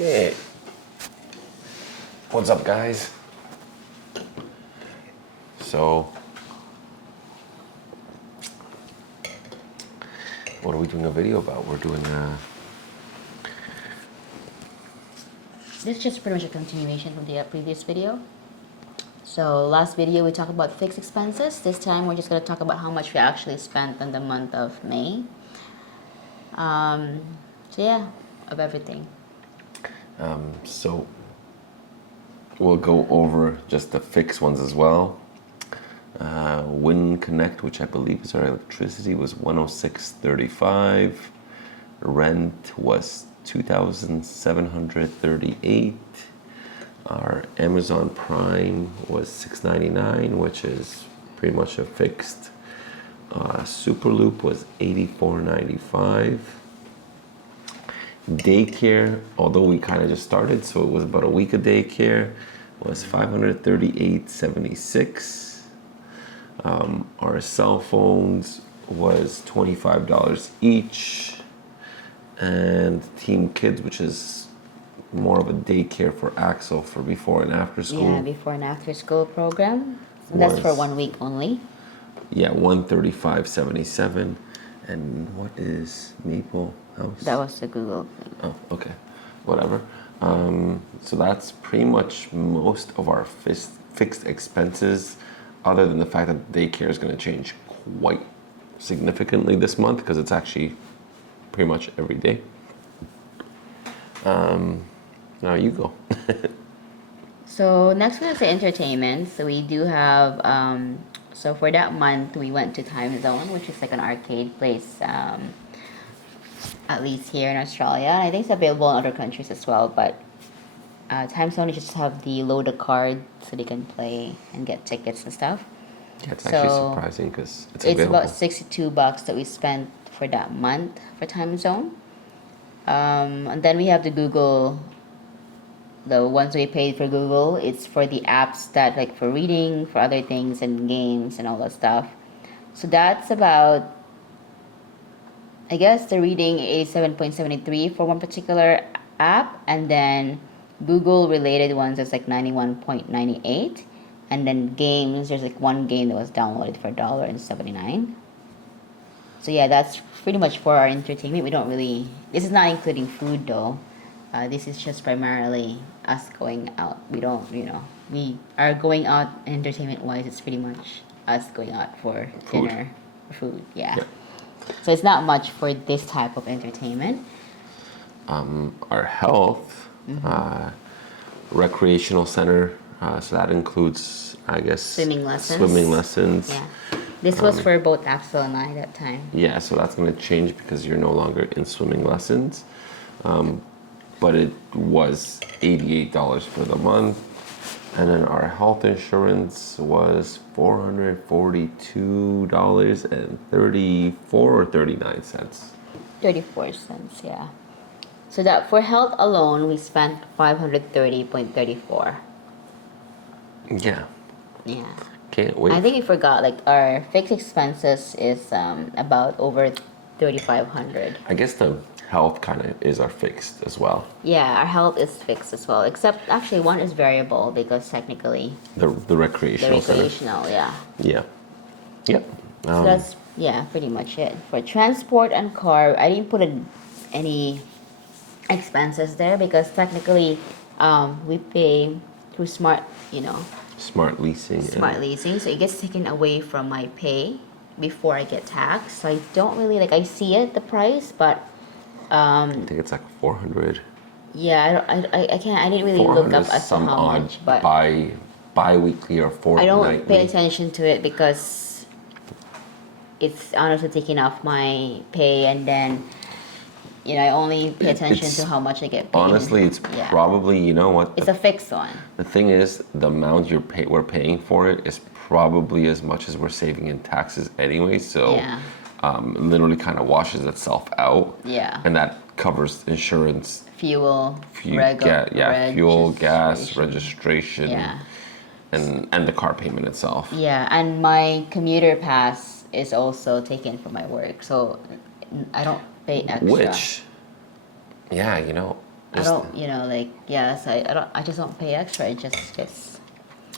Okay. What's up, guys? So, what are we doing a video about? We're doing This is just pretty much a continuation from the previous video. So last video we talked about fixed expenses. This time we're just going to talk about how much we actually spent in the month of May. So yeah, of everything. so we'll go over just the fixed ones as well. Wind Connect, which I believe is our electricity, was $106.35. Rent was $2,738. Our Amazon Prime was $6.99, which is pretty much a fixed. Superloop was $84.95. Daycare, although we kind of just started, so it was about a week of daycare, was $538.76. Our cell phones was $25 each. And Team Kids, which is more of a daycare for Axel for before and after school. Yeah, before and after school program. That's for 1 week only. Yeah, $135.77. And what is Maple House? That was the Google thing. Oh, okay. Whatever. So that's pretty much most of our fixed expenses, other than the fact that daycare is going to change quite significantly this month because it's actually pretty much every day. Now you go. So next one is the entertainment. So we do have, so for that month we went to Time Zone, which is like an arcade place, at least here in Australia. I think it's available in other countries as well, but Time Zone, you just have the load a card so they can play and get tickets and stuff. Yeah, it's actually surprising because it's available. About $62 that we spent for that month for Time Zone. And then we have the Google, the ones we paid for Google. It's for the apps that, like, for reading, for other things and games and all that stuff. So that's about, I guess the reading is 7.73 for one particular app, and then Google related ones is like 91.98, and then games, there's like one game that was downloaded for $1.79. So yeah, that's pretty much for our entertainment. We don't really, this is not including food though. This is just primarily us going out. We don't, we are going out entertainment wise. It's pretty much us going out for dinner, food. Yeah. So it's not much for this type of entertainment. Our health, recreational center, so that includes, I guess, Swimming lessons. Yeah. This was for both Axel and I that time. Yeah, so that's going to change because you're no longer in swimming lessons. But it was $88 for the month. And then our health insurance was $442.34 or 39 cents. 34 cents, yeah. So that for health alone, we spent $530.34. Yeah. Yeah. Can't wait. I think we forgot, like, our fixed expenses is about over $3,500. I guess the health kind of is our fixed as well. Yeah, our health is fixed as well, except actually one is variable because technically The recreational center. Yeah. Yeah. Yep. So that's, yeah, pretty much it. For transport and car, I didn't put any expenses there because technically we pay through smart leasing, so it gets taken away from my pay before I get taxed. So I don't really, like, I see it, the price, but I think it's like 400. yeah, I can't, I didn't really look up as to how much, but bi-weekly or fortnightly. I don't pay attention to it because it's honestly taking off my pay, and then I only pay attention to how much I get paid. Honestly, it's probably, you know what? It's a fixed one. The thing is, the amount we're paying for it is probably as much as we're saving in taxes anyway. So, literally kind of washes itself out. Yeah. And that covers insurance, fuel, gas, registration, and the car payment itself. Yeah, and my commuter pass is also taken from my work, so I don't pay extra. Which, I don't, like, yes, I don't, I just don't pay extra. I just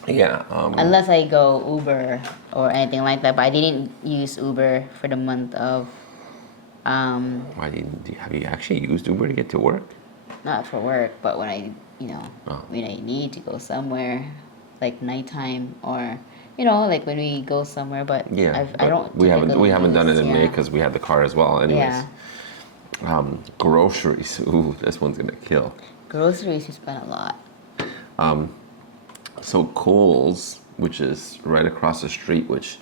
Yeah. unless I go Uber or anything like that. But I didn't use Uber for the month of, Why have you actually used Uber to get to work? not for work, but when I, Oh. when I need to go somewhere, like nighttime or, like when we go somewhere. But Yeah, I but don't. we typically haven't done it use, in May because we had the car as well. Anyways, Yeah, groceries. Ooh, this one's gonna kill. groceries we spend a lot. So Kohl's, which is right across the street, which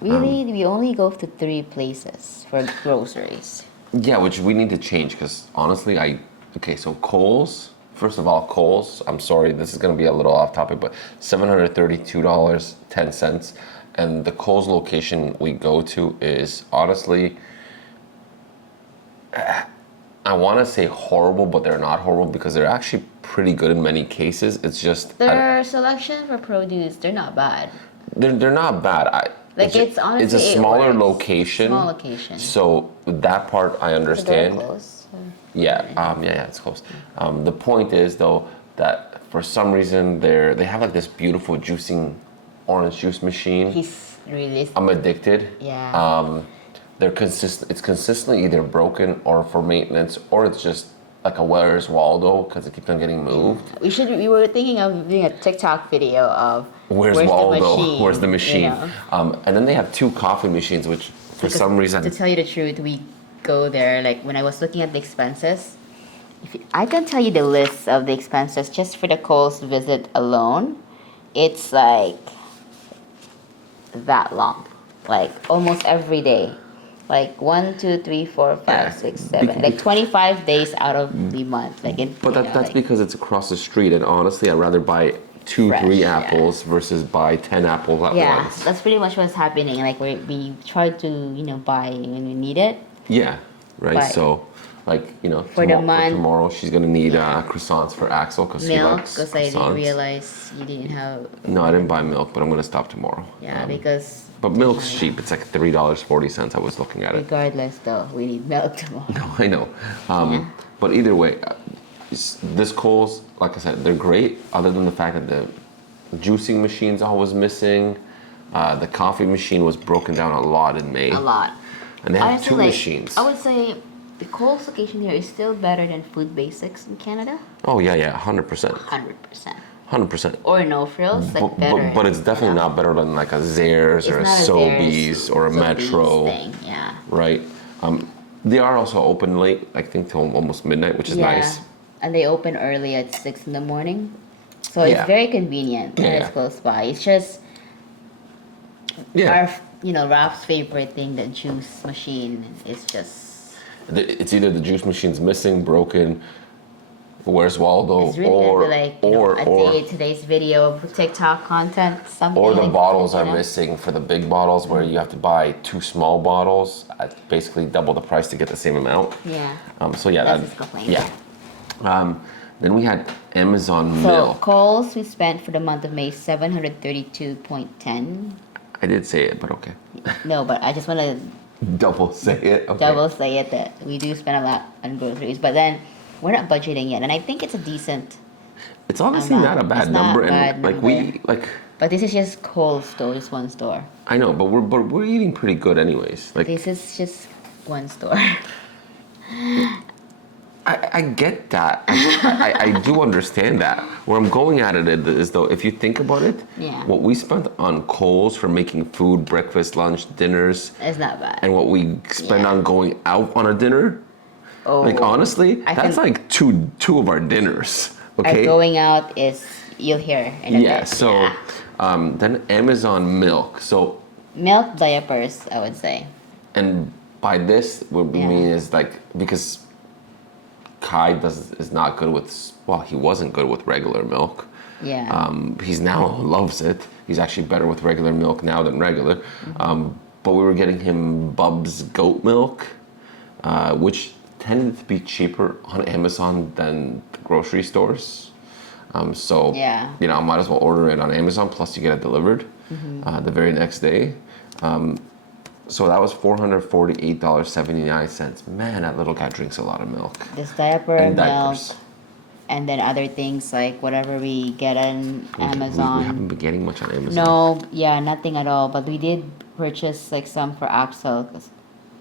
Really, we only go to 3 places for groceries. yeah, which we need to change because honestly, okay. So Kohl's, first of all, Kohl's. I'm sorry, this is gonna be a little off topic, but $732.10, and the Kohl's location we go to is honestly, I want to say horrible, but they're not horrible because they're actually pretty good in many cases. It's just Their selection for produce, they're not bad. they're not bad. Like it's honestly, it's a smaller works. location. Small location. So that part I Is the door understand. closed? Yeah, yeah, it's close. The point is though that for some reason they have like this beautiful juicing orange juice machine. He's really. I'm addicted. Yeah. They're consistent. It's consistently either broken or for maintenance, or it's just like a Where's Waldo because it keeps on getting moved. We were thinking of doing a TikTok video of Where's the Waldo? machine, Where's the machine? you know? And then they have 2 coffee machines, which for Because some reason to tell you the truth, we go there. Like when I was looking at the expenses, I can tell you the list of the expenses just for the Kohl's visit alone. It's like that long, like almost every day. Like 1, 2, 3, 4, 5, Yeah. 6, 7, like 25 days out of the month. Like But that's because it's across the street, and honestly, I'd rather buy 2, Fresh, 3 yeah. apples versus buy 10 apples at yeah, once. that's pretty much what's happening. Like we try to buy when we need it. Yeah, right. But so, like for the month, tomorrow she's gonna need croissants for Axel because he milk, likes because I didn't croissants. realize you didn't have. No, I didn't buy milk, but I'm gonna stop tomorrow. Yeah, because. But milk's cheap. It's like $3.40. I was looking at it. Regardless, though, we need milk tomorrow. No, I know. But either way, this Kohl's, like I said, they're great. Other than the fact that the juicing machine's always missing, the coffee machine was broken down a lot in May. A lot. And they have Honestly, 2 like, machines. I would say the Kohl's location here is still better than Food Basics in Canada. Oh yeah, 100%. 100%. 100%. Or No Frills, like But, better. but it's definitely not better than like a Zayres or a not a Sobeys or a Sobeys Metro, thing, yeah. right? They are also open late, I think till almost midnight, which is nice. And they open early at 6 in the morning. So Yeah. it's very convenient and it's Yeah. close by. It's just Yeah, our, Ralph's favorite thing, the juice machine, is just. it's either the juice machine's missing, broken, Where's Waldo, It's really or gonna be like, today's video, TikTok content, something. or the like bottles that, are missing for the big bottles where you have to buy 2 small bottles at basically double the price to get the same amount. Yeah. So yeah, That's his complaint. yeah. Then we had Amazon So milk. Kohl's we spent for the month of May 732.10. I did say it, but okay. No, but I just want to Double say it. Okay. double say it that we do spend a lot on groceries, but then we're not budgeting yet, and I think it's a decent. It's honestly not a bad It's not number, a and bad like we number. But this is just Kohl's store, just one store. I know, but we're eating pretty good anyways. Like This is just one store. I get that. I do understand that. Where I'm going at it is though, if you think about it, Yeah. what we spent on Kohl's for making food, breakfast, lunch, dinners, It's not bad. and what we spend Yeah. on going out on a dinner, like honestly, I that's think- like two of our dinners. Our Okay. going out is you'll hear in a Yeah. bit. So, then Amazon milk. So, Milk, diapers, I would say. and by this, what we Yeah. mean is like because Kai is not good with. Well, he wasn't good with regular milk. Yeah. He's now loves it. He's actually better with regular milk now than regular. But we were getting him Bub's goat milk, which tended to be cheaper on Amazon than the grocery stores. So Yeah. I might as well order it on Amazon. Plus, you get it delivered the very next day. So that was $448.79. Man, that little guy drinks a lot of milk This diaper, and milk, diapers. and then other things like whatever we get on We Amazon. haven't been getting much on Amazon. No, yeah, nothing at all. But we did purchase like some for Axel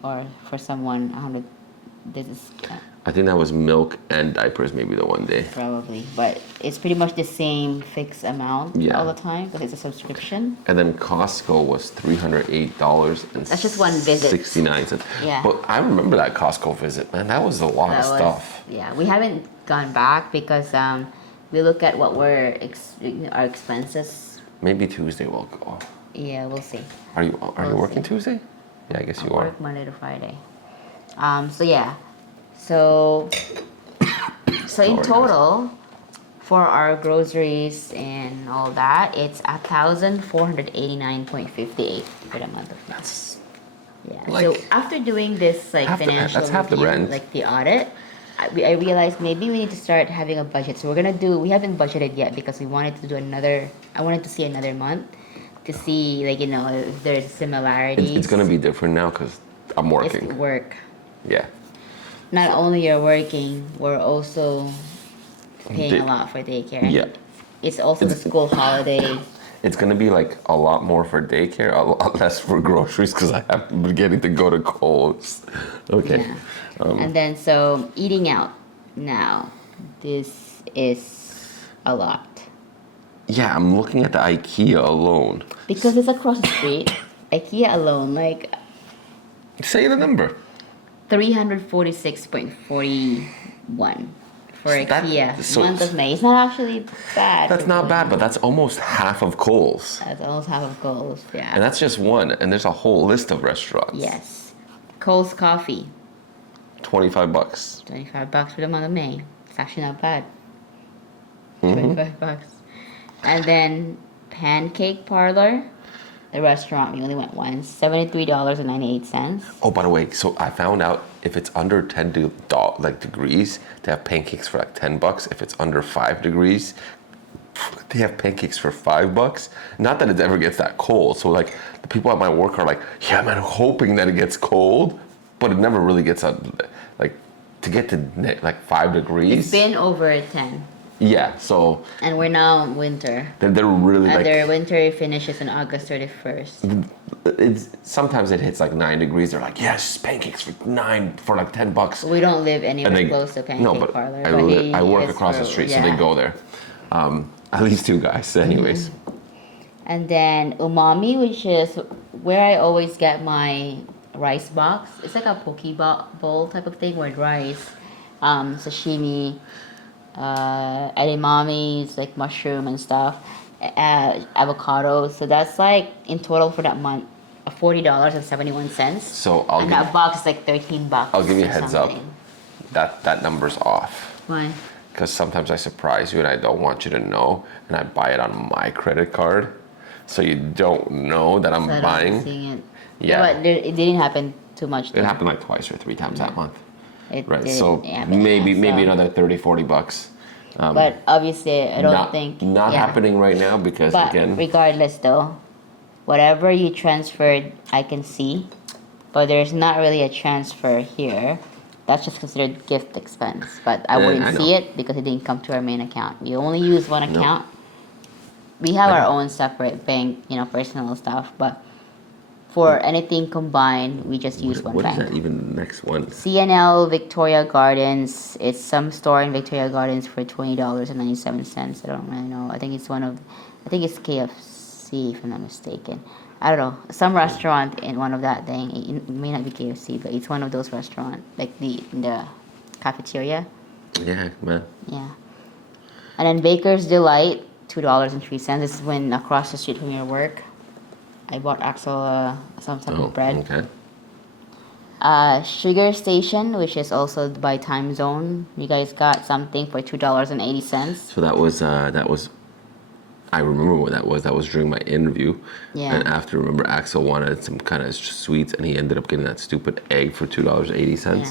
or for someone. 100. This is I think that was milk and diapers maybe the one day. probably, but it's pretty much the same fixed amount Yeah. all the time because it's a subscription. And then Costco was $308 and That's just one visit. 69 cents. Yeah. But I remember that Costco visit, man. That was a lot of stuff. Yeah, we haven't gone back because we look at what our expenses. Maybe Tuesday we'll go. Yeah, we'll see. Are you We'll working see. Tuesday? Yeah, I guess I you are. work Monday to Friday. So yeah, so in Sorry, guys. total, for our groceries and all that, it's 1,489.58 for the month of May. That's Yeah. like- So after doing this like Half the- financial that's half the review, rent. like the audit, I realized maybe we need to start having a budget. So we haven't budgeted yet because we wanted to do I wanted to see another month to see like if there's similarities. it's gonna be different now because I'm It's working. work. Yeah. Not only you're working, we're also paying a lot for daycare. And Yeah. It's also the school holiday. It's gonna be like a lot more for daycare, a lot less for groceries because I haven't been getting to go to Kohl's. Okay. Yeah. And then so eating out now, this is a lot. Yeah, I'm looking at the IKEA alone. Because it's across the street, IKEA alone, like Say the number. 346.41 for That- IKEA. so- Month of May. It's not actually bad. That's for not going bad, out. but that's almost half of Kohl's. That's almost half of Kohl's. Yeah. And that's just one, and there's a whole list of restaurants. Yes. Kohl's coffee, $25. $25 for the month of May. It's actually not bad. Mm-hmm. $25. And then Pancake Parlor, the restaurant, we only went once, $73.98. Oh, by the way, so I found out if it's under 10 degrees, they have pancakes for like $10. If it's under 5 degrees, they have pancakes for $5. Not that it ever gets that cold. So like the people at my work are like, yeah, man, I'm hoping that it gets cold, but it never really gets like to get to like 5 degrees. It's been over 10. Yeah, so And we're now in winter. they're really And like their winter finishes on August 31st. it's sometimes it hits like 9 degrees. They're like, yes, pancakes for like $10. We don't live anywhere And close to Pancake no, but Parlor. I work across the street, so they go there. At least 2 guys, anyways. And then Umami, which is where I always get my rice box. It's like a poke bowl type of thing with rice, sashimi, edamame, it's like mushroom and stuff, avocado. So that's like in total for that month, $40.71. So And that box is like $13. I'll give you a or heads up. something. That number's off. Why? Because sometimes I surprise you and I don't want you to know, and I buy it on my credit card, so you don't know that I'm So I don't buying. seeing it. Yeah. But it didn't happen too much. It though. happened like twice or 3 times that month. It Right. didn't So happen, maybe yeah, so- another $30-$40. But obviously, I don't not, think not yeah. happening right now because But again, regardless, though, whatever you transferred, I can see, but there's not really a transfer here. That's just considered gift expense. But I Yeah, wouldn't I know. see it because it didn't come to our main account. We only use one No. account. We have I our know. own separate bank, personal stuff. But for anything combined, we just use one what is bank. that even next one? CNL Victoria Gardens. It's some store in Victoria Gardens for $20.97. I don't really know. I think it's KFC if I'm not mistaken. I don't know. Some restaurant in one of that thing. It may not be KFC, but it's one of those restaurants, like in the cafeteria. Yeah, man. Yeah. And then Baker's Delight, $2.03. This is when across the street from your work. I bought Axel some type of bread. Okay. Sugar Station, which is also by time zone. You guys got something for $2.80. So that was I remember what that was. That was during my interview. Yeah. And after, remember, Axel wanted some kind of sweets, and he ended up getting that stupid egg for $2.80. Yeah.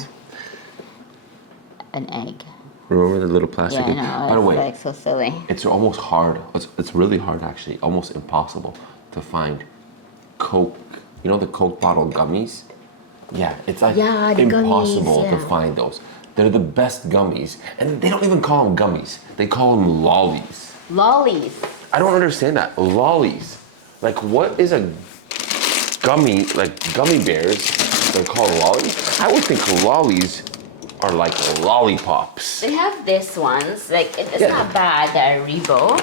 An egg. Remember the little plastic? Yeah, I egg? know. By the It's way, like so silly. it's almost hard. It's really hard, actually, almost impossible to find Coke. You know the Coke bottle gummies? Yeah, it's like Yeah, the impossible gummies, to yeah. find those. They're the best gummies. And they don't even call them gummies. They call them lollies. Lollies. I don't understand that. Lollies. Like, what is a gummy, like gummy bears, they're called lollies? I would think lollies are like lollipops. They have this ones. Like, it's Yeah. not bad, the Rebo,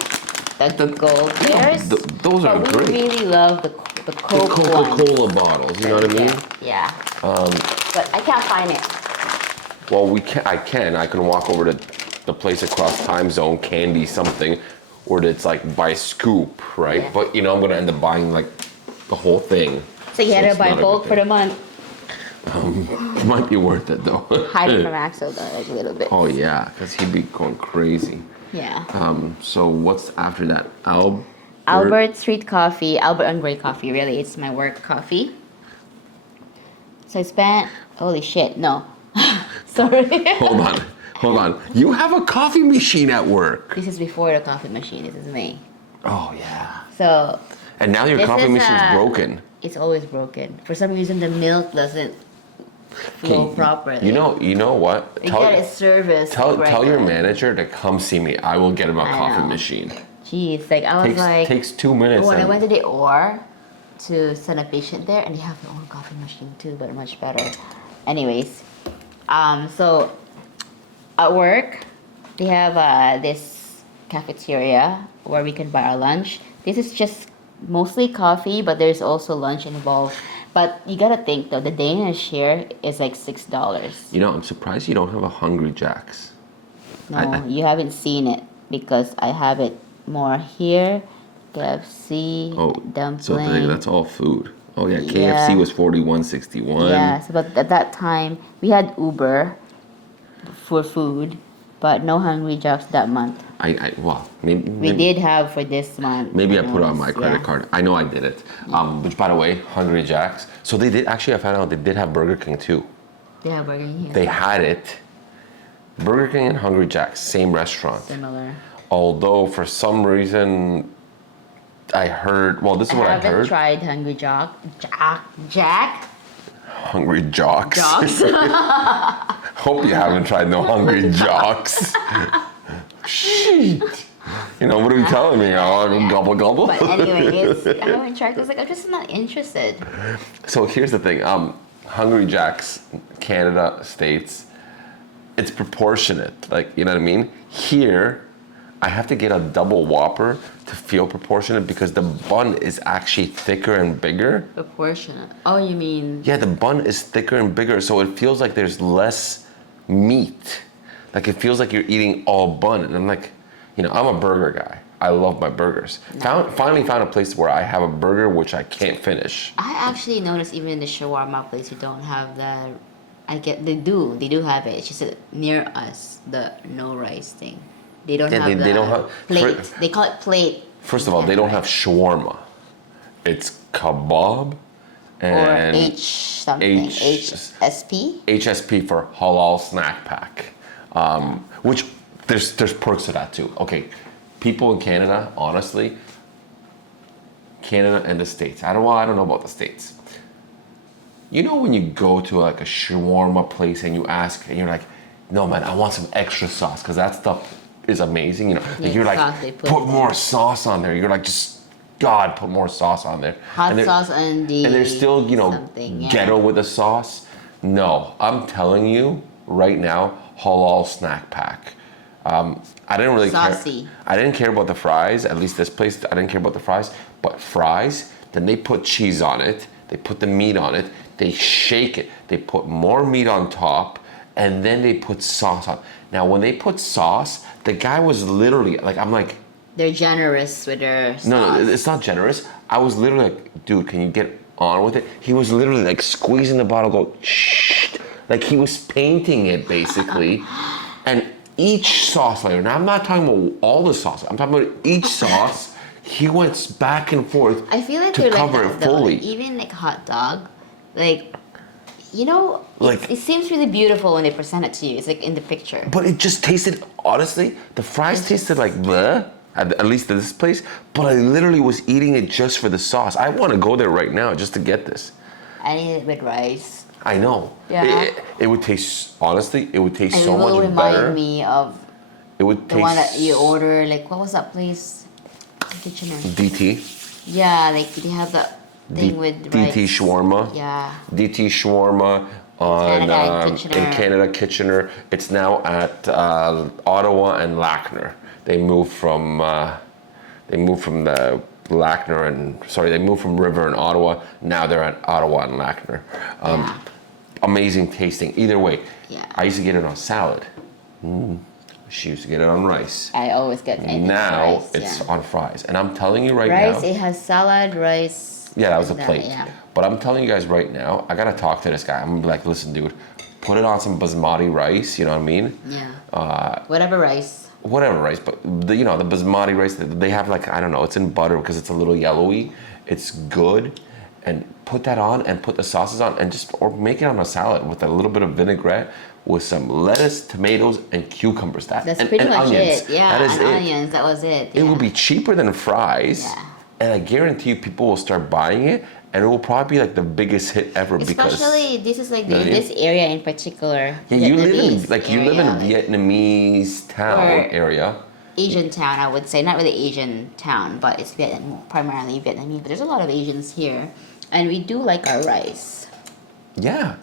the gold bears. Those are but great. we really love the The Coke Coca-Cola ones. bottles, you know what I mean? Yeah. But I can't find it. Well, I can walk over to the place across time zone, Candy something, or it's like buy scoop, right? Yeah. But I'm gonna end up buying like the whole thing. So you had to it's buy not a bulk good for the thing. month. It might be worth it though. Hide it from Axel though, like a little bit. Oh yeah, because he'd be going crazy. Yeah. So what's after that? Albert Street Coffee, Albert and Gray Coffee, really, it's my work coffee. So I spent, holy shit, no. Sorry. Hold on. You have a coffee machine at work. This is before the coffee machine, this is me. Oh yeah. So And now your This coffee is, machine's broken. it's always broken. For some reason, the milk doesn't flow Okay, properly. You know what? We get a service. Tell your regular. manager to come see me. I will get him a I coffee know. machine. Jeez, like I was like, Takes 2 minutes. when I and- went to the OR to send a patient there, and they have their own coffee machine too, but much better. Anyways, so at work, they have this cafeteria where we can buy our lunch. This is just mostly coffee, but there's also lunch involved. But you gotta think though, the Danish here is like $6. I'm surprised you don't have a Hungry Jack's. No, you haven't seen it because I have it more here. KFC, Oh, dumpling. so that's all food. Oh yeah, Yeah. KFC was $41.61. Yeah, so but at that time we had Uber for food, but no Hungry Jacks that month. Maybe We did have for this month. Maybe I put it on my Yeah. credit card. I know I did it. Which, by the way, Hungry Jack's. So they did. Actually, I found out they did have Burger King too. They have Burger King here. They had it. Burger King and Hungry Jack's, same restaurant. Similar. Although for some reason, I heard. Well, this is what I haven't heard. tried Hungry Jack. Hungry Jocks. Jocks. Hope you haven't tried no Hungry Jocks. Shit. What are you telling me? Oh, gobble gobble. But anyways, I haven't tried because I'm just not interested. So here's the thing. Hungry Jack's, Canada, States, it's proportionate. Like, you know what I mean? Here, I have to get a double Whopper to feel proportionate because the bun is actually thicker and bigger. Proportionate. Oh, you mean? Yeah, the bun is thicker and bigger, so it feels like there's less meat. Like, it feels like you're eating all bun. And I'm like, I'm a burger guy. I love my burgers. Finally found a place where I have a burger which I can't finish. I actually noticed even in the shawarma place, you don't have that. They do have it. It's just near us, the no rice thing. They don't Yeah, have they don't have- plate. They call it plate. First of all, they don't have shawarma. It's kebab and Or H something. H- HSP. HSP for halal snack pack. Which there's perks to that too. Okay, people in Canada, honestly, Canada and the States. I don't know about the States. When you go to like a shawarma place and you ask and you're like, no man, I want some extra sauce because that stuff is amazing. Like you're sauce they like, put put in more sauce on there. You're like, just God, put more sauce on there. Hot And they're- sauce and the. and they're still, something, yeah. ghetto with the sauce. No, I'm telling you right now, halal snack pack. I didn't really Saucy. care. I didn't care about the fries. At least this place, I didn't care about the fries. But fries, then they put cheese on it. They put the meat on it. They shake it. They put more meat on top, and then they put sauce on. Now, when they put sauce, the guy was literally like, I'm like, They're generous with their sauce. no, it's not generous. I was literally like, dude, can you get on with it? He was literally like squeezing the bottle, go, shh. Like he was painting it basically. And each sauce layer, now I'm not talking about all the sauce, I'm talking about each sauce, he went back and forth I feel like to they're cover like it that, though. fully. Like, even like hot dog, like Like- it seems really beautiful when they present it to you. It's like in the picture. But it just tasted, honestly, the fries tasted like bleh, at least at this place, but I literally was eating it just for the sauce. I want to go there right now just to get this. I need it with rice. I know. Yeah. It would taste, honestly, it would taste And so it will much remind better. me of It would the taste one that you order. Like, what was that place? Kitchener. DT. Yeah, like they have that thing with DT rice. shawarma. Yeah. DT shawarma on Canada and in Kitchener. Canada, Kitchener. It's now at Ottawa and Lackner. They moved from the Lackner and sorry, they moved from River and Ottawa. Now they're at Ottawa and Lackner. Yeah. Amazing tasting. Either way, Yeah. I used to get it on salad. She used to get it on rice. I always get anything Now rice, it's yeah. on fries, and I'm telling you right Rice, now. it has salad, rice. Yeah, that was a and plate. Yeah. But I'm telling you guys right now, I gotta talk to this guy. I'm gonna be like, listen, dude, put it on some basmati rice. You know what I mean? Yeah. Whatever rice. Whatever rice, but the basmati rice. They have like I don't know. It's in butter because it's a little yellowy. It's good, and put that on and put the sauces on and just or make it on a salad with a little bit of vinaigrette with some lettuce, tomatoes, and cucumbers. That's and, pretty and much onions. it. Yeah, that is and it. onions. That was it. It Yeah. will be cheaper than fries, Yeah. and I guarantee you, people will start buying it, and it will probably be like the biggest hit ever. Especially this is like You know what I mean? this area in particular. Yeah, you live in Vietnamese you live in a area, like Vietnamese town Or- area. Asian town, I would say. Not really Asian town, but it's primarily Vietnamese. But there's a lot of Asians here, and we do like our rice. Yeah.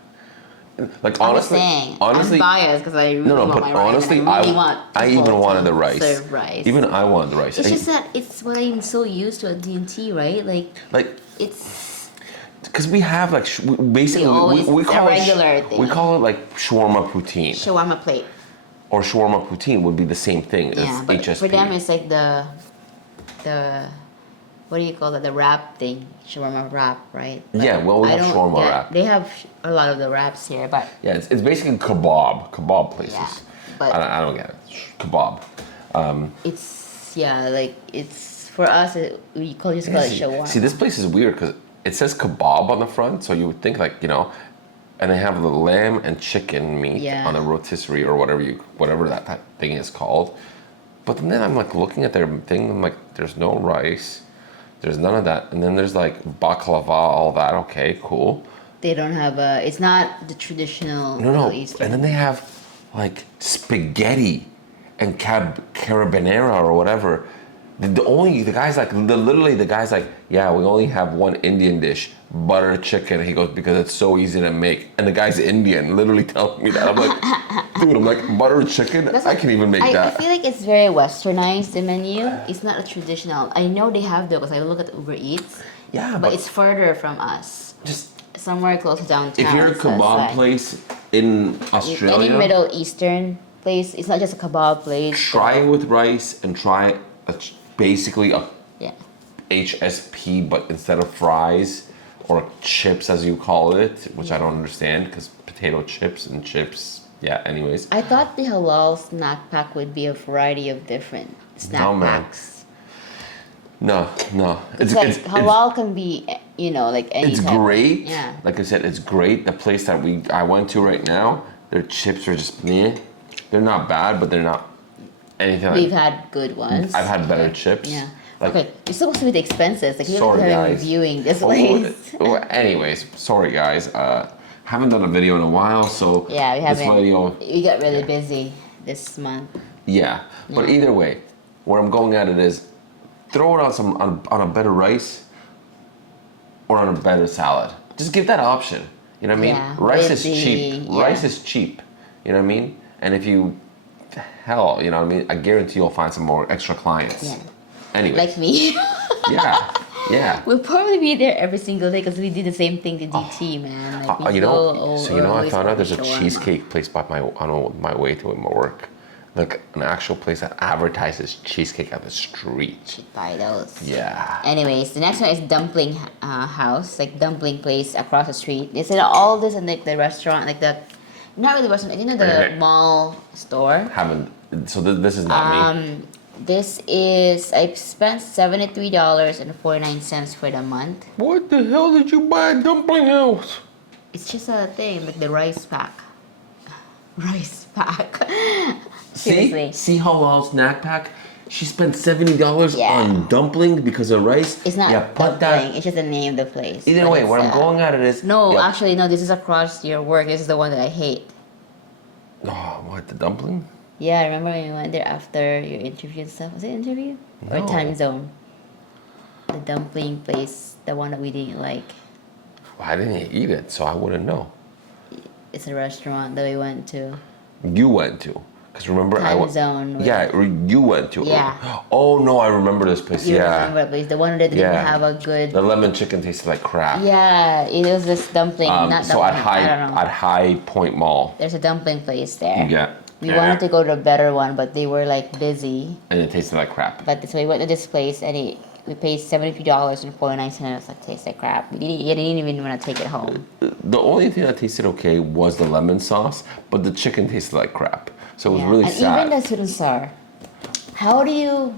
Like I'm honestly, just saying, honestly, I'm biased because I really no, want but my rice. honestly, and I really want I people even wanted to the rice. serve rice. Even I wanted the rice. It's And, just that it's what I'm so used to at D&T, right? Like it's because we have like basically always- we it's a call regular it thing. we call it like shawarma poutine shawarma plate. or shawarma poutine would be the same thing Yeah, as but HSP. for them it's like the what do you call it? The wrap thing, shawarma wrap, right? But Yeah, well, we I have don't shawarma get- wrap. They have a lot of the wraps here, but Yeah, it's basically kebab places. Yeah, but- I don't get it. Kebab. it's like it's for us. We just call it shawarma. See, this place is weird because it says kebab on the front, so you would think like and they have the lamb and chicken meat Yeah. on the rotisserie or whatever that thing is called. But then I'm like looking at their thing, I'm like, there's no rice, there's none of that, and then there's like baklava, all that. Okay, cool. They don't have a. It's not the traditional No, Middle Eastern. and then they have like spaghetti and carbonara or whatever. The guy's like, literally the guy's like, yeah, we only have one Indian dish, butter chicken. He goes, because it's so easy to make. And the guy's Indian, literally telling me that. I'm like, dude, I'm like, butter chicken? I can even make I that. feel like it's very westernized, the menu. It's not a traditional. I know they have though, because I look at Uber Eats. Yeah, but it's further from us. just, Somewhere close to downtown. if you're a so it's kebab like- place in Australia, Any Middle Eastern place, it's not just a kebab place. try it with rice and try basically a Yeah. HSP, but instead of fries or chips as you call it, which I don't understand because potato chips and chips. Yeah. Anyways, I thought the halal snack pack would be a variety of different snack No, man. packs. no. It's like halal can be, like any It's type. great. Yeah. Like I said, it's great. The place that I went to right now, their chips are just meh. They're not bad, but they're not anything We've like. had good ones. I've had better chips. Yeah. Like, Okay, you're supposed to be the expenses. Like, you're Sorry, not guys. reviewing this Oh, place. anyways, sorry guys. Haven't done a video in a while, so Yeah, we this haven't. video. We got really Yeah. busy this month. Yeah, but either way, where I'm going at it is, throw it on a better rice, or on a better salad. Just give that option. You know what I mean? Yeah, Rice with is the- cheap. yeah. Rice is cheap. You know what I mean? And if you, hell, you know what I mean? I guarantee you'll find some more extra clients. Yeah. Anyway. Like me. yeah. We'll probably be there every single day because we did the same thing to DT, man. Like, we You go know, so you know, I always found out for there's a shawarma. cheesecake place on my way to my work, like an actual place that advertises cheesecake at the street. Should buy those. Yeah. Anyways, the next one is dumpling house, like dumpling place across the street. They said all this in like the restaurant, like the not really restaurant, the Okay. mall store. So this is not me. This is I spent $73.49 for the month. What the hell did you buy at Dumpling House? It's just a thing like the rice pack. Rice pack. See, Seriously. see halal snack pack. She spent $70 Yeah. on dumpling because of rice. It's not Yeah, put dumpling. that. It's just the name of the place. Either but way, it's, what I'm going at it is. No, yeah. actually, no. This is across your work. This is the one that I hate. Oh, what, the dumpling? Yeah, I remember when we went there after your interview and stuff. Was it interview or No. time zone? The dumpling place, the one that we didn't like. Well, I didn't eat it, so I wouldn't know. It's a restaurant that we went to. You went to. Because remember, I Time went. zone. Yeah, you went to. Yeah. Oh, no, I remember this place. You yeah. remember that place? The one that didn't Yeah. have a good. The lemon chicken tasted like crap. Yeah, it was this dumpling, not So dumpling. at I don't know. High Point Mall. There's a dumpling place there. Yeah. We wanted to go to a better one, but they were like busy. And it tasted like crap. But so we went to this place and we paid $72.49. Like tastes like crap. You didn't even want to take it home. The only thing that tasted okay was the lemon sauce, but the chicken tasted like crap. So it was really and sad. even the sweet and sour. How do you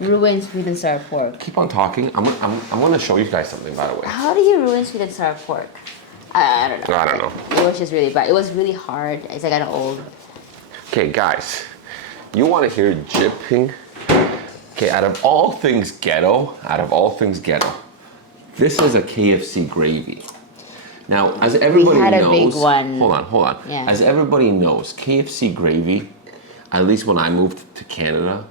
ruin sweet and sour pork? Keep on talking. I'm going to show you guys something, by the way. How do you ruin sweet and sour pork? I don't know. I don't know. It was just really bad. It was really hard. It's like kind of old. Okay, guys, you want to hear jipping? Okay, out of all things ghetto, this is a KFC gravy. Now, as everybody had a knows, big one. hold on. Yeah. As everybody knows, KFC gravy, at least when I moved to Canada,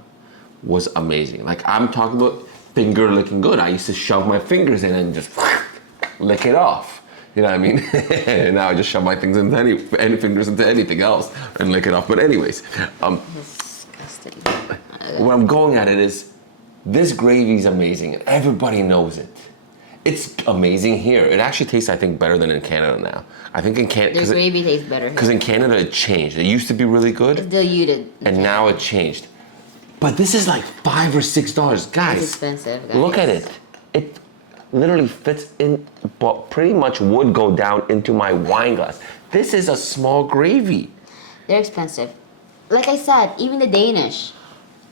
was amazing. Like I'm talking about finger licking good. I used to shove my fingers in and just lick it off. You know what I mean? And now I just shove my things into any fingers into anything else and lick it off. But anyways, Disgusting. what I'm going at it is, this gravy is amazing and everybody knows it. It's amazing here. It actually tastes, I think, better than in Canada now. I think in Canada, The gravy tastes better. because in Canada it changed. It used to be really good, It's diluted. and now it changed. But this is like $5 or $6, guys. It's expensive, guys. Look at it. It literally fits in, but pretty much would go down into my wine glass. This is a small gravy. They're expensive. Like I said, even the Danish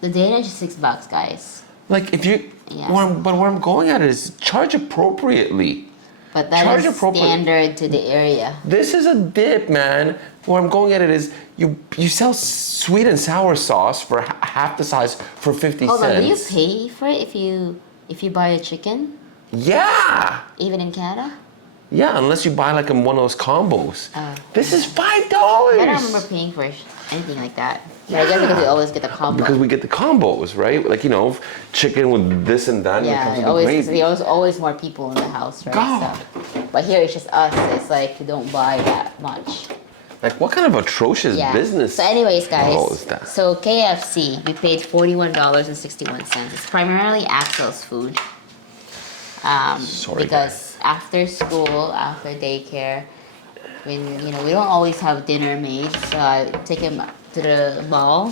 is $6, guys. Like if you, Yeah. but where I'm going at it is charge appropriately. But that Charge is appropriate. standard to the area. This is a dip, man. Where I'm going at it is you sell sweet and sour sauce for half the size for 50 Hold on, cents. do you pay for it if you buy a chicken, Yeah. even in Canada? Yeah, unless you buy like one of those combos. Oh. This is $5. I don't remember paying for anything like that. But I guess because we always get the combo. Because we get the combos, right? Like, you know, chicken with this and that. And it comes with the gravy. there's always more people in the house, right? God. So, but here it's just us. It's like you don't buy that much. Like, what kind of atrocious Yeah. business? So, anyways, guys. Oh, is that? So KFC, we paid $41.61. It's primarily Axel's food. Sorry, Because after school, after daycare, when we don't always have dinner made, so I take him to the mall,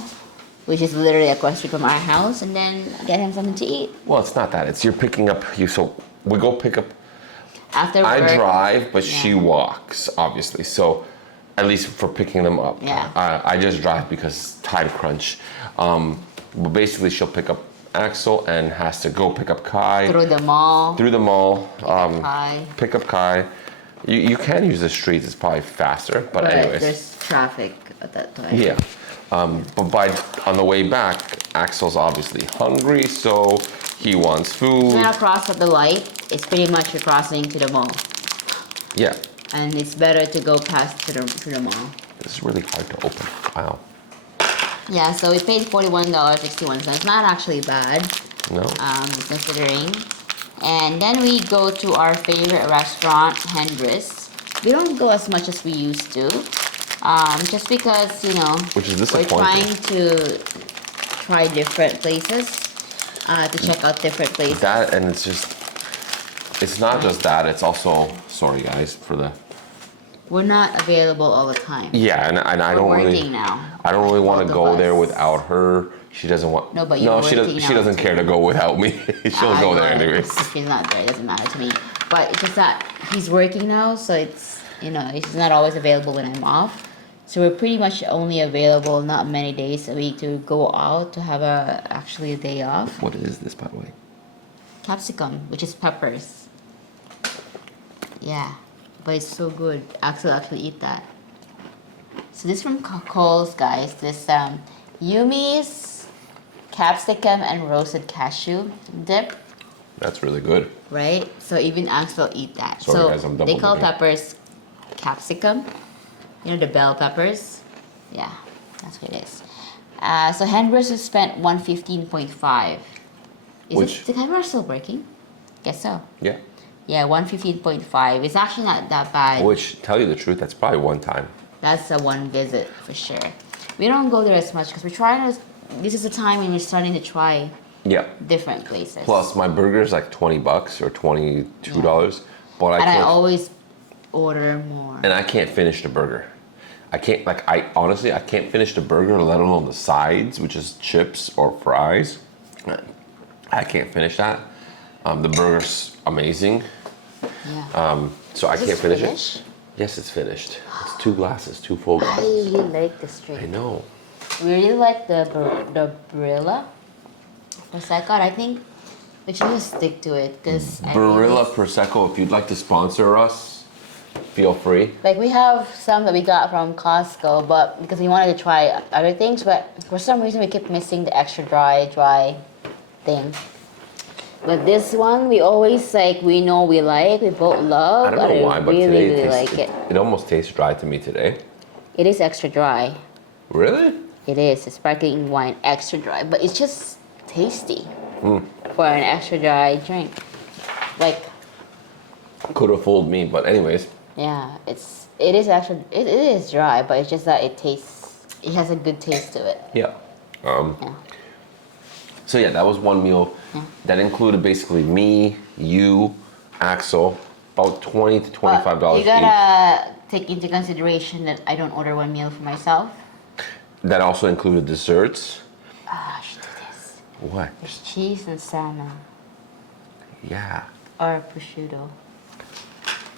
which is literally across the street from our house, and then get him something to eat. Well, it's not that. It's you're picking up. So we go pick up. After I work, drive, but she Yeah. walks, obviously. So, at least for picking them up. Yeah. I just drive because time crunch. But basically, she'll pick up Axel and has to go pick up Kai through the mall. through the mall. Kai. Pick up Kai. You can use the streets. It's probably faster. But anyways. There's traffic at that time. Yeah. But on the way back, Axel's obviously hungry, so he wants food. When I cross at the light, it's pretty much you're crossing to the mall, Yeah. and it's better to go past to the mall. This is really hard to open. Wow. Yeah, so we paid $41.61. Not actually bad, No. considering. And then we go to our favorite restaurant, Hendris. We don't go as much as we used to, just because Which is we're disappointing. trying to try different places, to check out different places. That and it's not just that. It's also sorry guys for the. We're not available all the time. Yeah, and I We're don't working really. now. I don't really want Both to of go us. there without her. She doesn't want. No, but you're she doesn't. working She now, doesn't too. care to go without me. She'll I go know there anyways. If she's not there, it doesn't matter to me. But it's just that he's working now, so it's he's not always available when I'm off. So we're pretty much only available not many days a week to go out to have actually a day off. What is this, by the way? Capsicum, which is peppers. Yeah, but it's so good. Axel actually eat that. So this from Coles, guys. This Yumi's capsicum and roasted cashew dip, That's really good. right? So even ants will eat that. Sorry, so guys, I'm double they call dipping. peppers capsicum. You know the bell peppers? Yeah, that's what it is. So Henbers has spent 115.5. Which- Is the camera still working? Guess so. Yeah. Yeah, 115.5. It's actually not that bad. Which, tell you the truth, that's probably one time. That's a one visit for sure. We don't go there as much because we're trying to. This is the time when we're starting to try Yeah. different places. Plus, my burger's like $20 or $22, but I and I can't. always order more. And I can't finish the burger. I can't, like, I honestly, I can't finish the burger, let alone the sides, which is chips or fries. I can't finish that. The burger's amazing, Yeah. so I Is can't this finish finished? it. Yes, it's finished. It's 2 glasses, 2 full I glasses. really like this I drink. know. We really like the Barilla Prosecco. I think we should just stick to it because Barilla Prosecco, if you'd like to sponsor us, feel free. like we have some that we got from Costco, but because we wanted to try other things, but for some reason we kept missing the extra dry thing. But this one we always like. We know we both love. I don't know why, but really, today really it, tastes, like it. it almost tastes dry to me today. It is extra dry. Really? It is. It's sparkling wine extra dry, but it's just tasty for an extra dry drink. Like, Could have fooled me, but anyways. yeah, it is actually it is dry, but it's just that it has a good taste to it. Yeah. Yeah. So yeah, that was one meal. That included basically me, you, Axel, about $20 to $25 But you each. gotta take into consideration that I don't order one meal for myself. That also included desserts. Ah, I should do this. What? There's cheese and salmon Yeah. or prosciutto.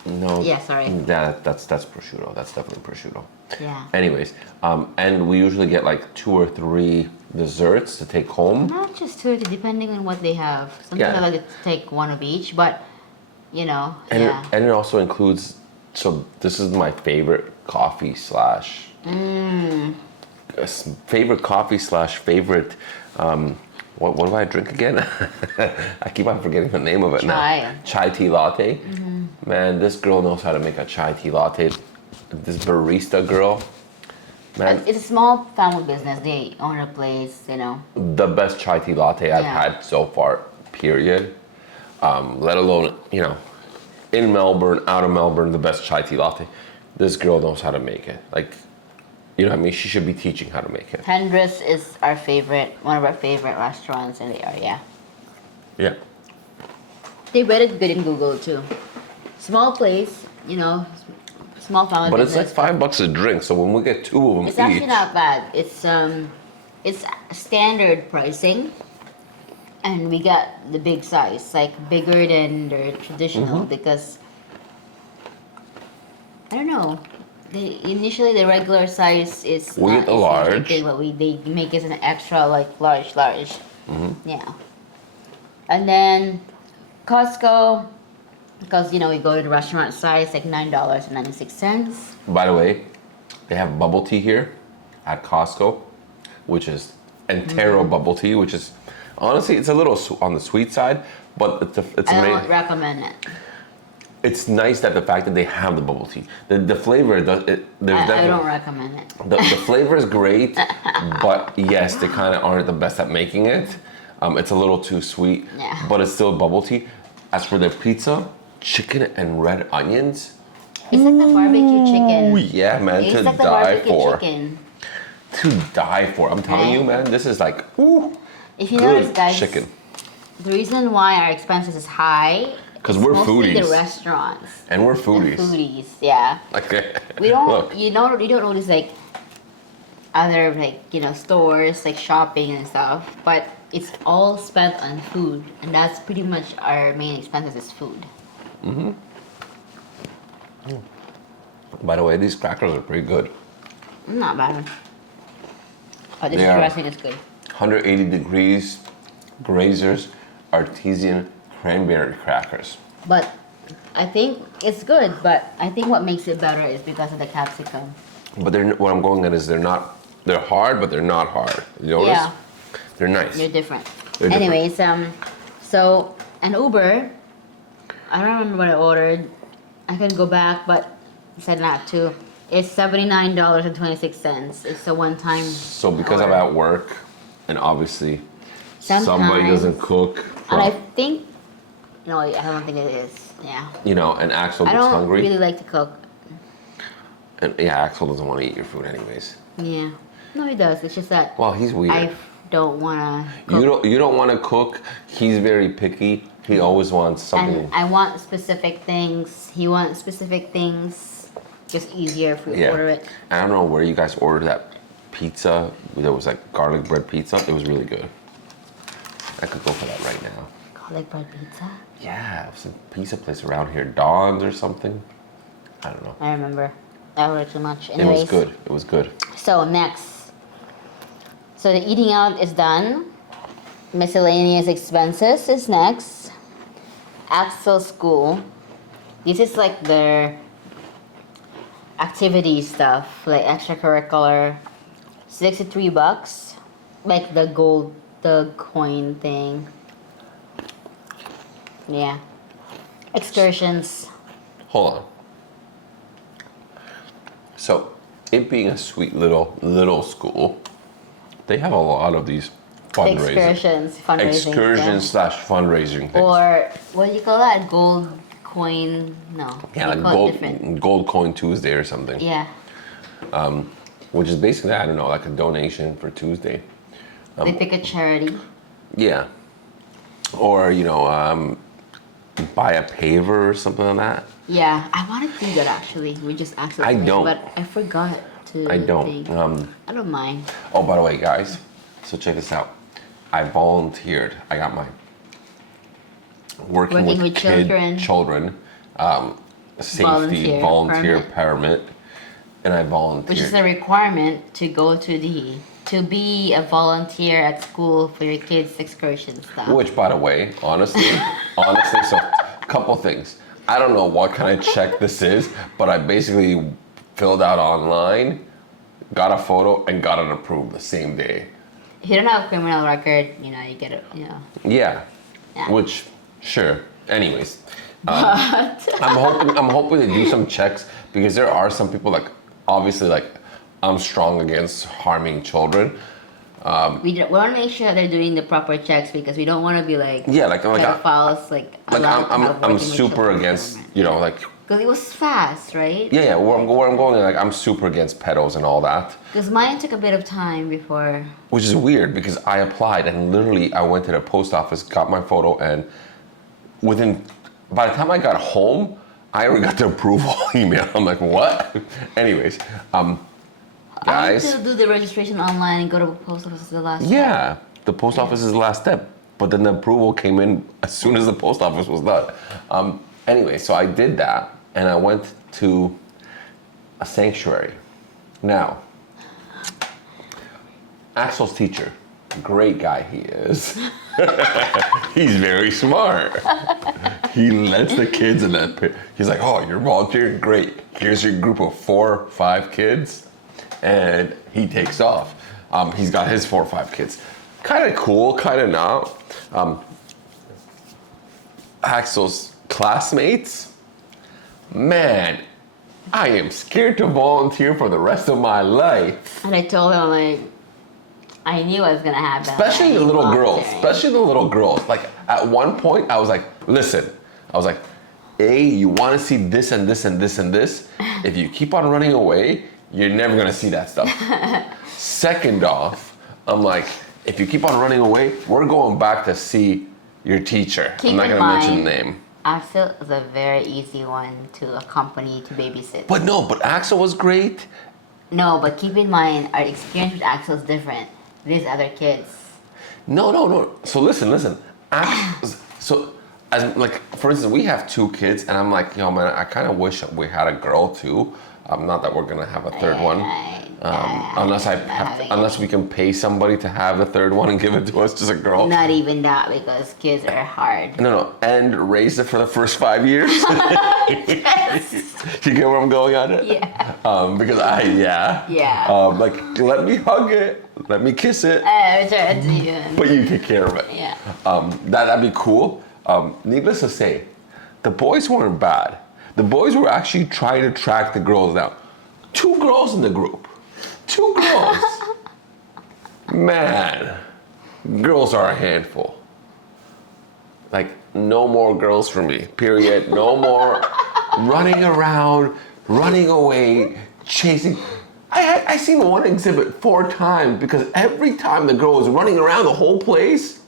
No. Yeah, sorry. That's prosciutto. That's definitely prosciutto. Yeah. Anyways, and we usually get like 2 or 3 desserts to take home. Not just two, depending on what they have. Sometimes Yeah. I like to take one of each, but you know, And yeah. and it also includes. So this is my favorite coffee slash. Favorite coffee slash favorite. What do I drink again? I keep on forgetting the name of it Chai. now. Chai tea latte. Man, this girl knows how to make a chai tea latte. This barista girl. Man, It's a small family business. They own a place, you know. the best chai tea latte I've Yeah. had so far, period. Let alone, in Melbourne, out of Melbourne, the best chai tea latte. This girl knows how to make it. Like, what I mean? She should be teaching how to make it. Hendris is one of our favorite restaurants in the area. Yeah. They rated good in Google too. Small place, you know, small family But it's like business. $5 a drink, so when we get 2 of them It's each. actually not bad. It's standard pricing, and we got the big size, like bigger than the traditional because I don't know. Initially the regular size is We not get the is large. usually big, but they make it an extra like large. Yeah. And then Costco, because we go to the restaurant size like $9.96. By the way, they have bubble tea here at Costco, which is Entero bubble tea, which is honestly it's a little on the sweet side, but it's I amazing. don't recommend it. It's nice that the fact that they have the bubble tea. The flavor there's I definitely don't recommend it. the flavor is great, but yes, they kind of aren't the best at making it. It's a little too sweet, Yeah. but it's still bubble tea. As for their pizza, chicken and red onions. It's like the barbecue chicken. Oh yeah, man, It's to like the die barbecue for. chicken. To die for. I'm telling you, Right? man, this is like ooh, If you good notice, guys, chicken. the reason why our expenses is high 'Cause is we're mostly the foodies. restaurants. And we're The foodies. foodies, yeah. Okay. We don't, Look, you don't notice like other stores like shopping and stuff, but it's all spent on food, and that's pretty much our main expenses is food. by the way, these crackers are pretty good. Not bad. But this They are. dressing is good. 180 degrees grazers artisan cranberry crackers. But I think it's good, but I think what makes it better is because of the capsicum. But what I'm going at is they're hard, but they're not hard. You notice? Yeah. They're nice. You're different. They're different. Anyways, so an Uber. I don't remember what I ordered. I can go back, but I said not to. It's $79.26. It's a one-time. So because I'm order. at work, and obviously somebody Sometimes. doesn't cook, And I think, no, I don't think it is. Yeah. you know, and Axel I gets don't hungry, really like to cook. and yeah, Axel doesn't want to eat your food anyways. Yeah. No, he does. It's just that Well, he's weird. I don't want to. You don't want to cook. He's very picky. He always wants something. And I want specific things. He wants specific things. Just easier if we order it. I don't know where you guys ordered that pizza. There was like garlic bread pizza. It was really good. I could go for that right now. Garlic bread pizza? Yeah, it was a pizza place around here, Dawn's or something. I don't know. I remember. I ordered too much. Anyways, It was good. It was good. So next. So the eating out is done. Miscellaneous expenses is next. Axel School. This is like their activity stuff, like extracurricular. $63. Like the coin thing. Yeah. Excursions. Hold on. So, it being a sweet little school, they have a lot of these fundraising. Excursions, fundraising. Excursions slash fundraising things. Or what do you call that? Gold coin? No. Yeah, they like call it different. gold coin Tuesday or something. Yeah. Which is basically, I don't know, like a donation for Tuesday. They pick a charity. Yeah. Or, you know, buy a paver or something like that. Yeah, I want to do that actually. We just asked I don't. But I forgot to I don't. think. I don't mind. Oh, by the way, guys, so check this out. I volunteered. I got my working with children, safety volunteer permit, and I volunteered. Which is a requirement to go to be a volunteer at school for your kids' excursion stuff. Which, by the way, honestly, so a couple things. I don't know what kind of check this is, but I basically filled out online, got a photo, and got it approved the same day. If you don't have a criminal record, you know, you get it, you know. Yeah. Which, sure. Anyways, I'm hoping to do some checks because there are some people like, obviously, like, I'm strong against harming children. We want to make sure that they're doing the proper checks because we don't want to be like pedophiles, like I'm super against, you know, like, because it was fast, right? yeah, where I'm going, like, I'm super against pedos and all that. Because mine took a bit of time before. Which is weird because I applied and literally I went to the post office, got my photo, and by the time I got home, I already got the approval email. I'm like, what? Anyways, guys. I have to do the registration online and go to the post office as the last step. The post office is the last step. But then the approval came in as soon as the post office was done. Anyway, so I did that and I went to a sanctuary. Now, Axel's teacher, great guy he is. He's very smart. He lets the kids in that pit. He's like, oh, you're volunteering? Great. Here's your group of 4 or 5 kids. And he takes off. He's got his 4 or 5 kids. Kind of cool, kind of not. Axel's classmates, man, I am scared to volunteer for the rest of my life. And I told him, like, I knew it was gonna happen. Especially the little girls. Like, at one point, I was like, listen. I was like, A, you want to see this and this and this and this. If you keep on running away, you're never gonna see that stuff. Second off, I'm like, if you keep on running away, we're going back to see your teacher. I'm not gonna mention the name. Axel is a very easy one to accompany to babysit. But Axel was great. No, but keep in mind, our experience with Axel is different. These other kids. No. So listen. So, as like, for instance, we have 2 kids, and I'm like, yo, man, I kind of wish we had a girl too. Not that we're gonna have a third one. Unless we can pay somebody to have the third one and give it to us, just a girl. Not even that, because kids are hard. No, and raise it for the first 5 years. You get where I'm going on it? Yeah. Because Yeah. like, let me hug it, let me kiss it, I'm trying to even. but you take care of it. Yeah. That'd be cool. Needless to say, the boys weren't bad. The boys were actually trying to track the girls down. 2 girls in the group. 2 girls. Man, girls are a handful. Like, no more girls for me, period. No more running around, running away, chasing. I seen one exhibit 4 times because every time the girl was running around the whole place,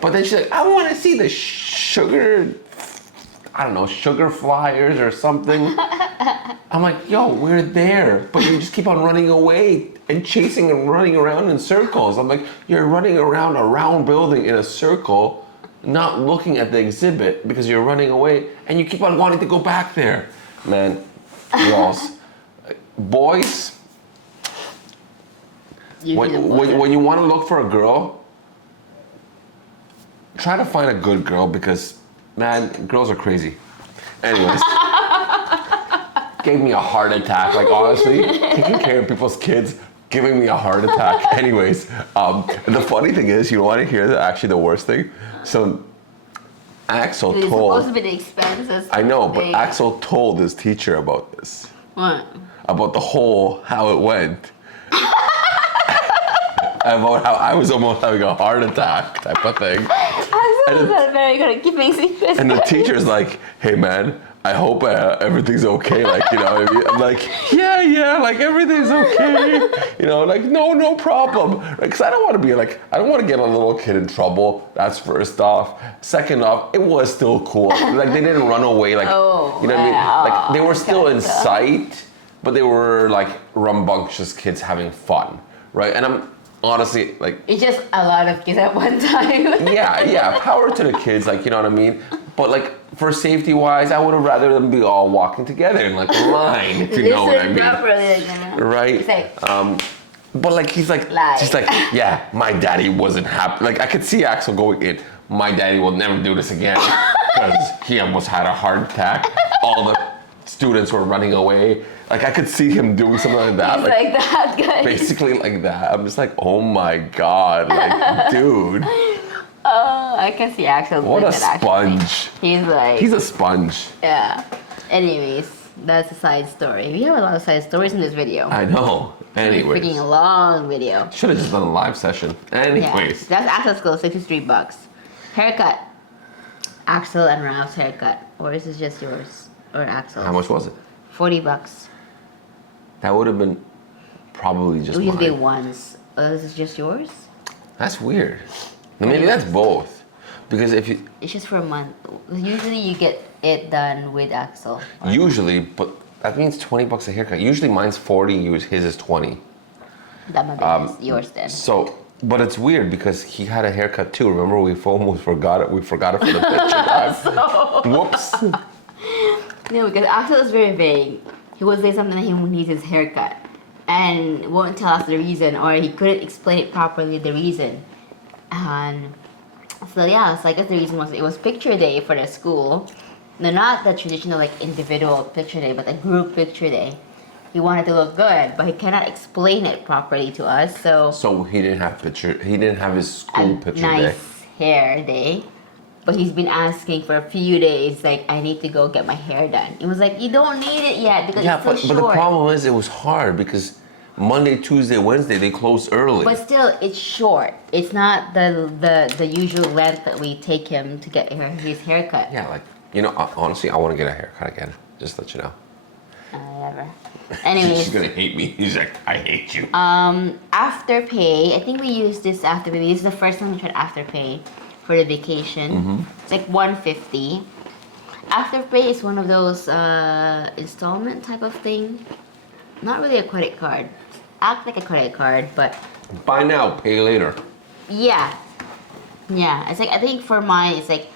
but then she's like, I want to see the sugar flyers or something. I'm like, yo, we're there, but you just keep on running away and chasing and running around in circles. I'm like, you're running around a round building in a circle, not looking at the exhibit because you're running away, and you keep on wanting to go back there. Man, girls, boys, when you want to look for a girl, try to find a good girl because, man, girls are crazy. Anyways, gave me a heart attack. Like, honestly, taking care of people's kids, giving me a heart attack. Anyways, and the funny thing is, you want to hear the worst thing? So, Axel It's told. supposed to be the expenses. I know, but Axel told his teacher about this. What? About the whole, how it went. About how I was almost having a heart attack type of thing. Axel's not very good at keeping secrets. And the teacher's like, hey man, I hope everything's okay. Like, you know what I mean? I'm like, yeah, like everything's okay. You know, like, no problem. Like, cause I don't want to be like, I don't want to get a little kid in trouble. That's first off. Second off, it was still cool. Like, they didn't run away. Like, you know what I mean? Like, they were still in sight, but they were like rambunctious kids having fun, right? And I'm honestly like, It's just a lot of kids at one time. yeah, power to the kids, like, you know what I mean? But like, for safety wise, I would have rather them be all walking together in like a line, if you know what I mean. Properly, Right? It's like, But like, he's like, just like, yeah, my daddy wasn't happy. Like, I could see Axel going in, my daddy will never do this again because he almost had a heart attack. All the students were running away. Like, I could see him doing something like that. he's like that guy. Basically like that. I'm just like, oh my God, like, dude. I can see Axel. What a sponge. Actually. He's a sponge. Yeah. Anyways, that's a side story. We have a lot of side stories in this video. I know. Anyways. Freaking long video. Should have just done a live session. Anyways. Yeah. That's Axel's clothes, $63. Haircut. Axel and Ralph's haircut. Or is this just yours? Or Axel's? How much was it? $40. That would have been probably just It used to be mine. once. This is just yours? That's weird. Maybe that's both. Because if you... It's just for a month. Usually you get it done with Axel. Usually, but that means $20 a haircut. Usually mine's 40, his is 20. That might be yours then. So, but it's weird because he had a haircut too. Remember, we almost forgot it. We forgot it for the picture time. Whoops. No, because Axel is very vague. He would say something that he needs his haircut and won't tell us the reason, or he couldn't explain it properly, the reason. And so yeah, so I guess the reason was it was picture day for the school. No, not the traditional like individual picture day, but the group picture day. He wanted to look good, but he cannot explain it properly to us. So he didn't have He didn't have his school picture nice day. hair day. But he's been asking for a few days, like, I need to go get my hair done. It was like, you don't need it yet because it's so short. But the problem is it was hard because Monday, Tuesday, Wednesday, they closed early. But still, it's short. It's not the usual length that we take him to get his haircut. Yeah, like, you know, honestly, I want to get a haircut again. Just to let you know. Whatever. Anyways. He's going to hate me. He's like, I hate you. Afterpay. I think we used this Afterpay. This is the first time we tried Afterpay for the vacation. Mm-hmm. It's like $150. Afterpay is one of those installment type of thing. Not really a credit card. Act like a credit card, but Buy now, pay later. yeah. It's like, I think for mine it's like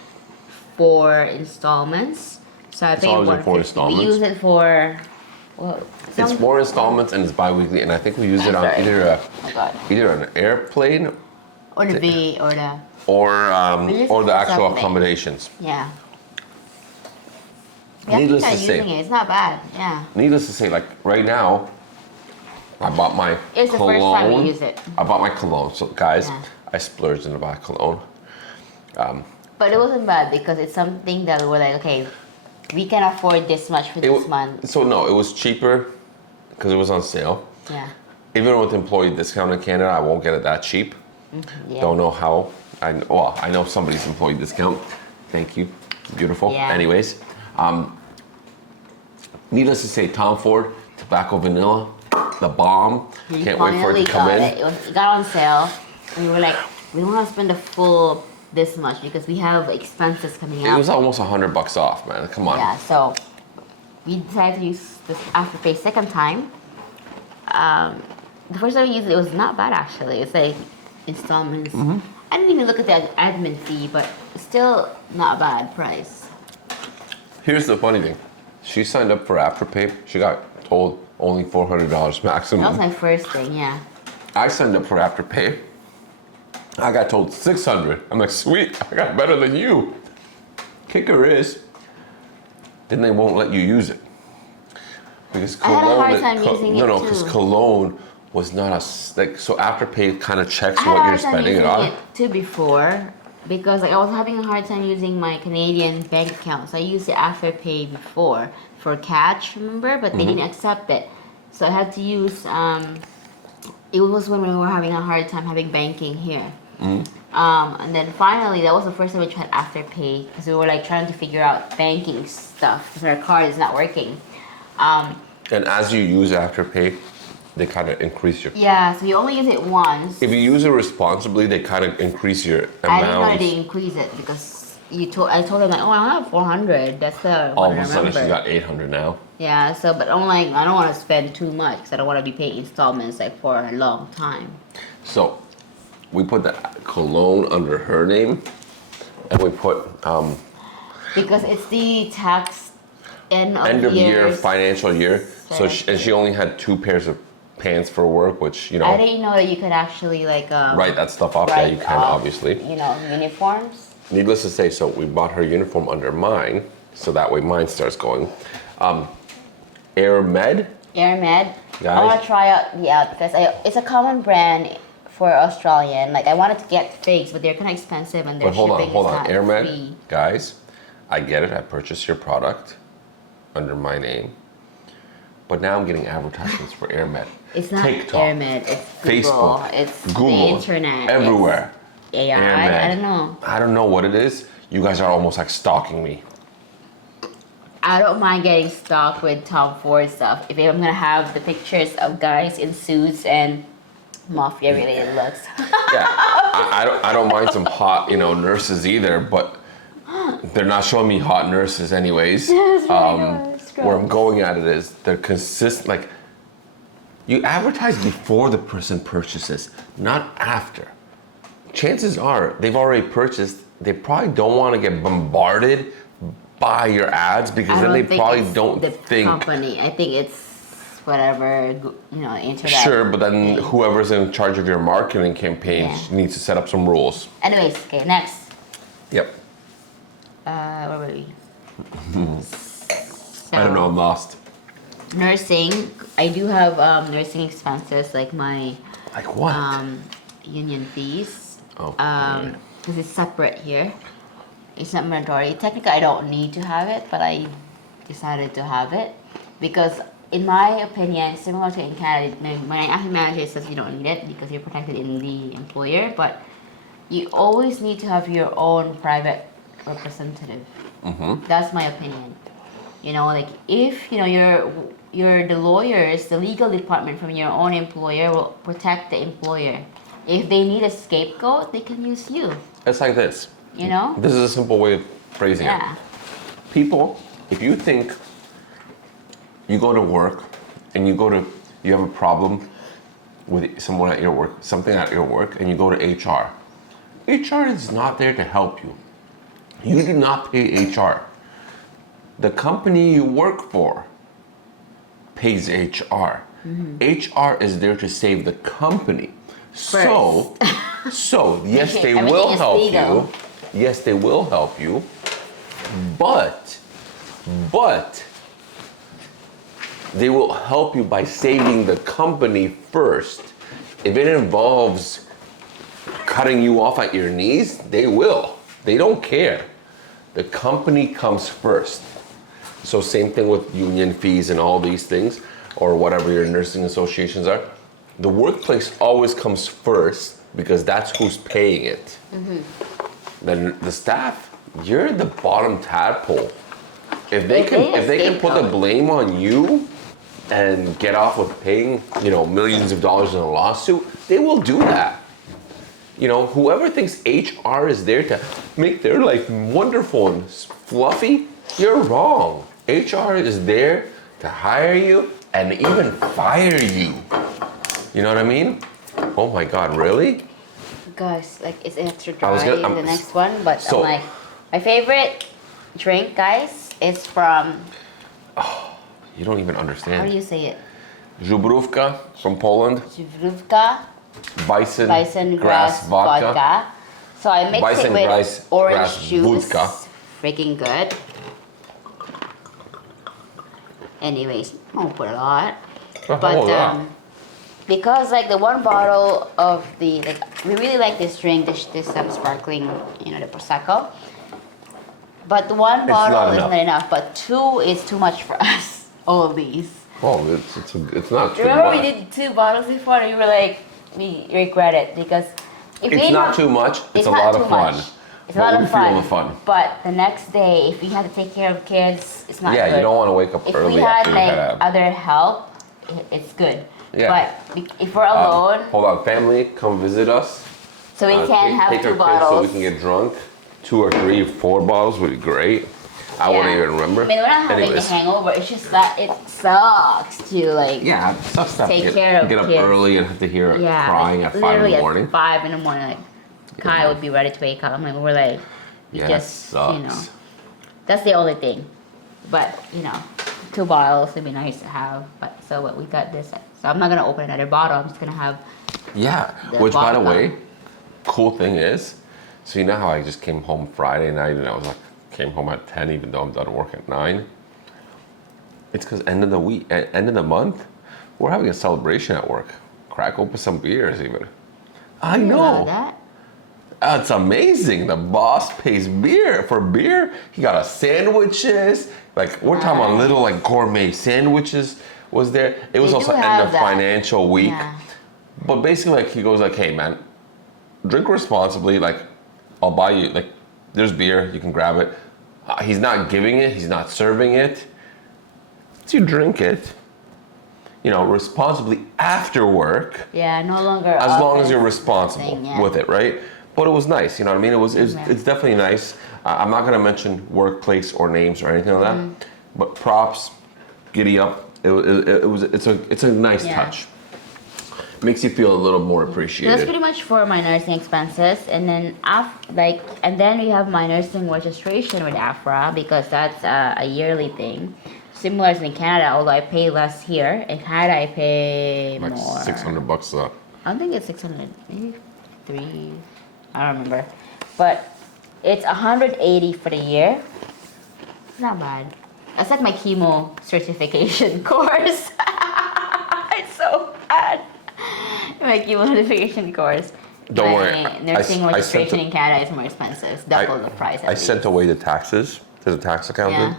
4 installments. So I think always like 4 $150. We installments? use it for Well, It's 4 installments and it's bi-weekly, and I think we use it on Sorry. either Oh God. either an airplane Or the V or the or the actual something. accommodations. yeah. We have to Needless try to say, using it. It's not bad. Yeah. needless to say, like right now, I bought my It's the cologne. first time we use it. I bought my cologne. So guys, Yeah. I splurged in buy cologne. But it wasn't bad because it's something that we're like, okay, we can afford this much for this month. So no, it was cheaper because it was on sale. Yeah. Even with employee discount in Canada, I won't get it that cheap. Yeah. Don't know how. I know somebody's employee discount. Thank you. Beautiful. Yeah. Anyways, needless to say, Tom Ford Tobacco Vanilla, the bomb. We Can't wait for it to come in. It got on sale. And we were like, we don't want to spend the full this much because we have expenses coming It up. was almost $100 off, man. Come on. Yeah, so we decided to use this Afterpay second time. The first time we used it, it was not bad actually. It's like installments. Mm-hmm. I didn't even look at the admin fee, but still not a bad price. Here's the funny thing. She signed up for Afterpay. She got told only $400 maximum. That was my first thing, yeah. I signed up for Afterpay. I got told $600. I'm like, sweet, I got better than you. Kicker is, then they won't let you use it. Because I had a hard cologne, time using no, it because too. cologne was not like, so Afterpay kind of checks I had a what you're hard time spending it using on. it too before because like I was having a hard time using my Canadian bank account. So I used the Afterpay before for Catch, remember? But they didn't accept it. So I had to use, it was when we were having a hard time having banking here. And then finally, that was the first time we tried Afterpay because we were like trying to figure out banking stuff because our card is not working. And as you use Afterpay, they kind of increase your. Yeah, so you only use it once. If you use it responsibly, they kind of increase your I didn't know amount. they increase it because I told them like, oh, I have 400. That's the All one of I a sudden, remember. she got 800 now. Yeah, so but I'm like, I don't want to spend too much because I don't want to be paying installments like for a long time. So, we put the cologne under her name, and we put Because it's the tax end end of year, years. financial year. So, she only had 2 pairs of pants for work, which, you know, I didn't know that you could actually like write that stuff off. Yeah, write you can, off, obviously. You know, uniforms. Needless to say, so we bought her uniform under mine, so that way mine starts going. Air Med, AirMed. Guys. I want to try out because it's a common brand for Australian. Like I wanted to get figs, but they're kind of expensive and their but hold shipping on, is not Air Med, free. guys, I get it. I purchased your product under my name, but now I'm getting advertisements for Air Med. It's not TikTok, AirMed. It's Google. Facebook, It's Google, the internet. everywhere. It's AI. AirMed. I don't know. I don't know what it is. You guys are almost like stalking me. I don't mind getting stalked with Tom Ford stuff if I'm gonna have the pictures of guys in suits and mafia related looks. Yeah, I don't mind some hot, nurses either, but they're not showing me hot nurses anyways. That's right, it's Where I'm gross. going at it is they're consistent. Like, you advertise before the person purchases, not after. Chances are they've already purchased. They probably don't want to get bombarded by your ads because I then they think probably it's don't the think. company. I think it's whatever internet. Sure, but then thing. whoever's in charge of your marketing campaign Yeah. needs to set up some rules. Anyways, okay, next. Yep. Where were we? I don't know. I'm lost. Nursing. I do have nursing expenses like my Like what? union fees. Oh, Because it's separate here. It's not mandatory. Technically, I don't need to have it, but I decided to have it because, in my opinion, similar to in Canada, my acting manager says you don't need it because you're protected in the employer, but you always need to have your own private representative. That's my opinion. Like if you're the lawyers, the legal department from your own employer will protect the employer. If they need a scapegoat, they can use you. It's like this. This This is a simple way of phrasing Yeah. it. People, if you think you go to work and you have a problem with someone at your work, something at your work, and you go to HR. HR is not there to help you. You do not pay HR. The company you work for pays HR. HR is there to save the company. So yes, they Everything will is help legal. you. Yes, they will help you. But they will help you by saving the company first. If it involves cutting you off at your knees, they will. They don't care. The company comes first. So same thing with union fees and all these things, or whatever your nursing associations are. The workplace always comes first because that's who's paying it. Then the staff, you're the bottom tadpole. If they can put the blame on you and get off with paying, millions of dollars in a lawsuit, they will do that. Whoever thinks HR is there to make their life wonderful and fluffy, you're wrong. HR is there to hire you and even fire you. You know what I mean? Oh my God, really? Guys, like it's extra dry the next one, but so- I'm like, my favorite drink, guys, is from, You don't even how do understand. you say it? Żubrówka from Poland, Żubrówka, bison grass vodka. So I mixed Bison it with grass orange juice. vodka. Freaking good. Anyways, I won't put a lot. But because like the one bottle of the we really like this drink, this sparkling, the prosecco. But the one bottle is not enough. But 2 is too much for us. All of these. Oh, it's not too Remember much. we did 2 bottles before, and you were like, we regret it because if we It's not have- too much. It's a not lot too of fun. much. It's a But lot we of feel the fun. But the next day, if we have to take care of kids, it's not Yeah, good. you don't want to wake up If early we had after you like had other help, it's good. Yeah. But if we're alone, hold on, family, come visit us. so we can have take 2 our kids bottles. so we can get drunk. 2 or 3, 4 bottles would be great. I wouldn't even remember. I mean, we're not having a hangover. It's just that it sucks to like. Yeah, it sucks to have to Take care of get up kids. early and have to hear Yeah, crying like, at 5 in literally the morning. At 5 in the morning, like Kai would be ready to wake up. We're like, we Yeah, just, that sucks. that's the only thing. But 2 bottles would be nice to have. But we got this. So I'm not gonna open another bottle. I'm just gonna have. Yeah, The which by the vodka. way, cool thing is, so you know how I just came home Friday night and I was like, came home at 10 even though I'm done work at 9? It's because end of the month, we're having a celebration at work. Crack open some beers even. I know. That. It's amazing. The boss pays for beer. He got us sandwiches. Like we're talking about little like gourmet sandwiches was there. It was They also do end have of that. financial week. Yeah. But basically like he goes like, hey man, drink responsibly. Like I'll buy you like there's beer, you can grab it. He's not giving it, he's not serving it. So you drink it, responsibly after work. Yeah, no longer. As long as you're responsible thing, yeah. with it, right? But it was nice, you know what I mean? It's definitely nice. I'm not gonna mention workplace or names or anything like Mm-hmm. that. But props, giddy up. It's a nice Yeah. touch. Makes you feel a little more That's appreciated. pretty much for my nursing expenses, and then and then we have my nursing registration with AFRA because that's a yearly thing, similar as in Canada. Although I pay less here, in Canada I pay Like more. $600 up. I don't think it's 600, maybe 3. I don't remember, but it's 180 for the year. Not bad. That's like my chemo certification course. It's so bad. My chemo certification course. Don't My worry. nursing I registration sent in Canada is more expensive. It's double the price. I sent away the taxes to the tax accountant.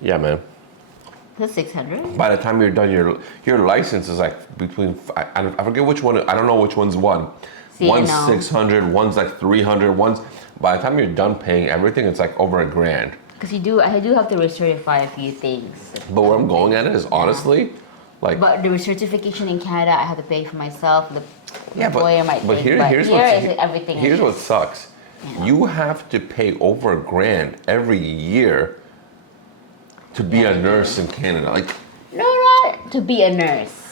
Yeah, man. That's 600. By the time you're done, your license is like between I forget which one. I don't know which one's one. See, One's no. 600, one's like 300. One's by the time you're done paying everything, it's like over $1,000. Because I do have to recertify a few things. But where I'm going at it is honestly, like But the certification in Canada, I have to pay for myself. The yeah, employer might but pay. here's Everything. Here's is what just- sucks. You have to pay over $1,000 every year to be a nurse in Canada. Like No, not to be a nurse.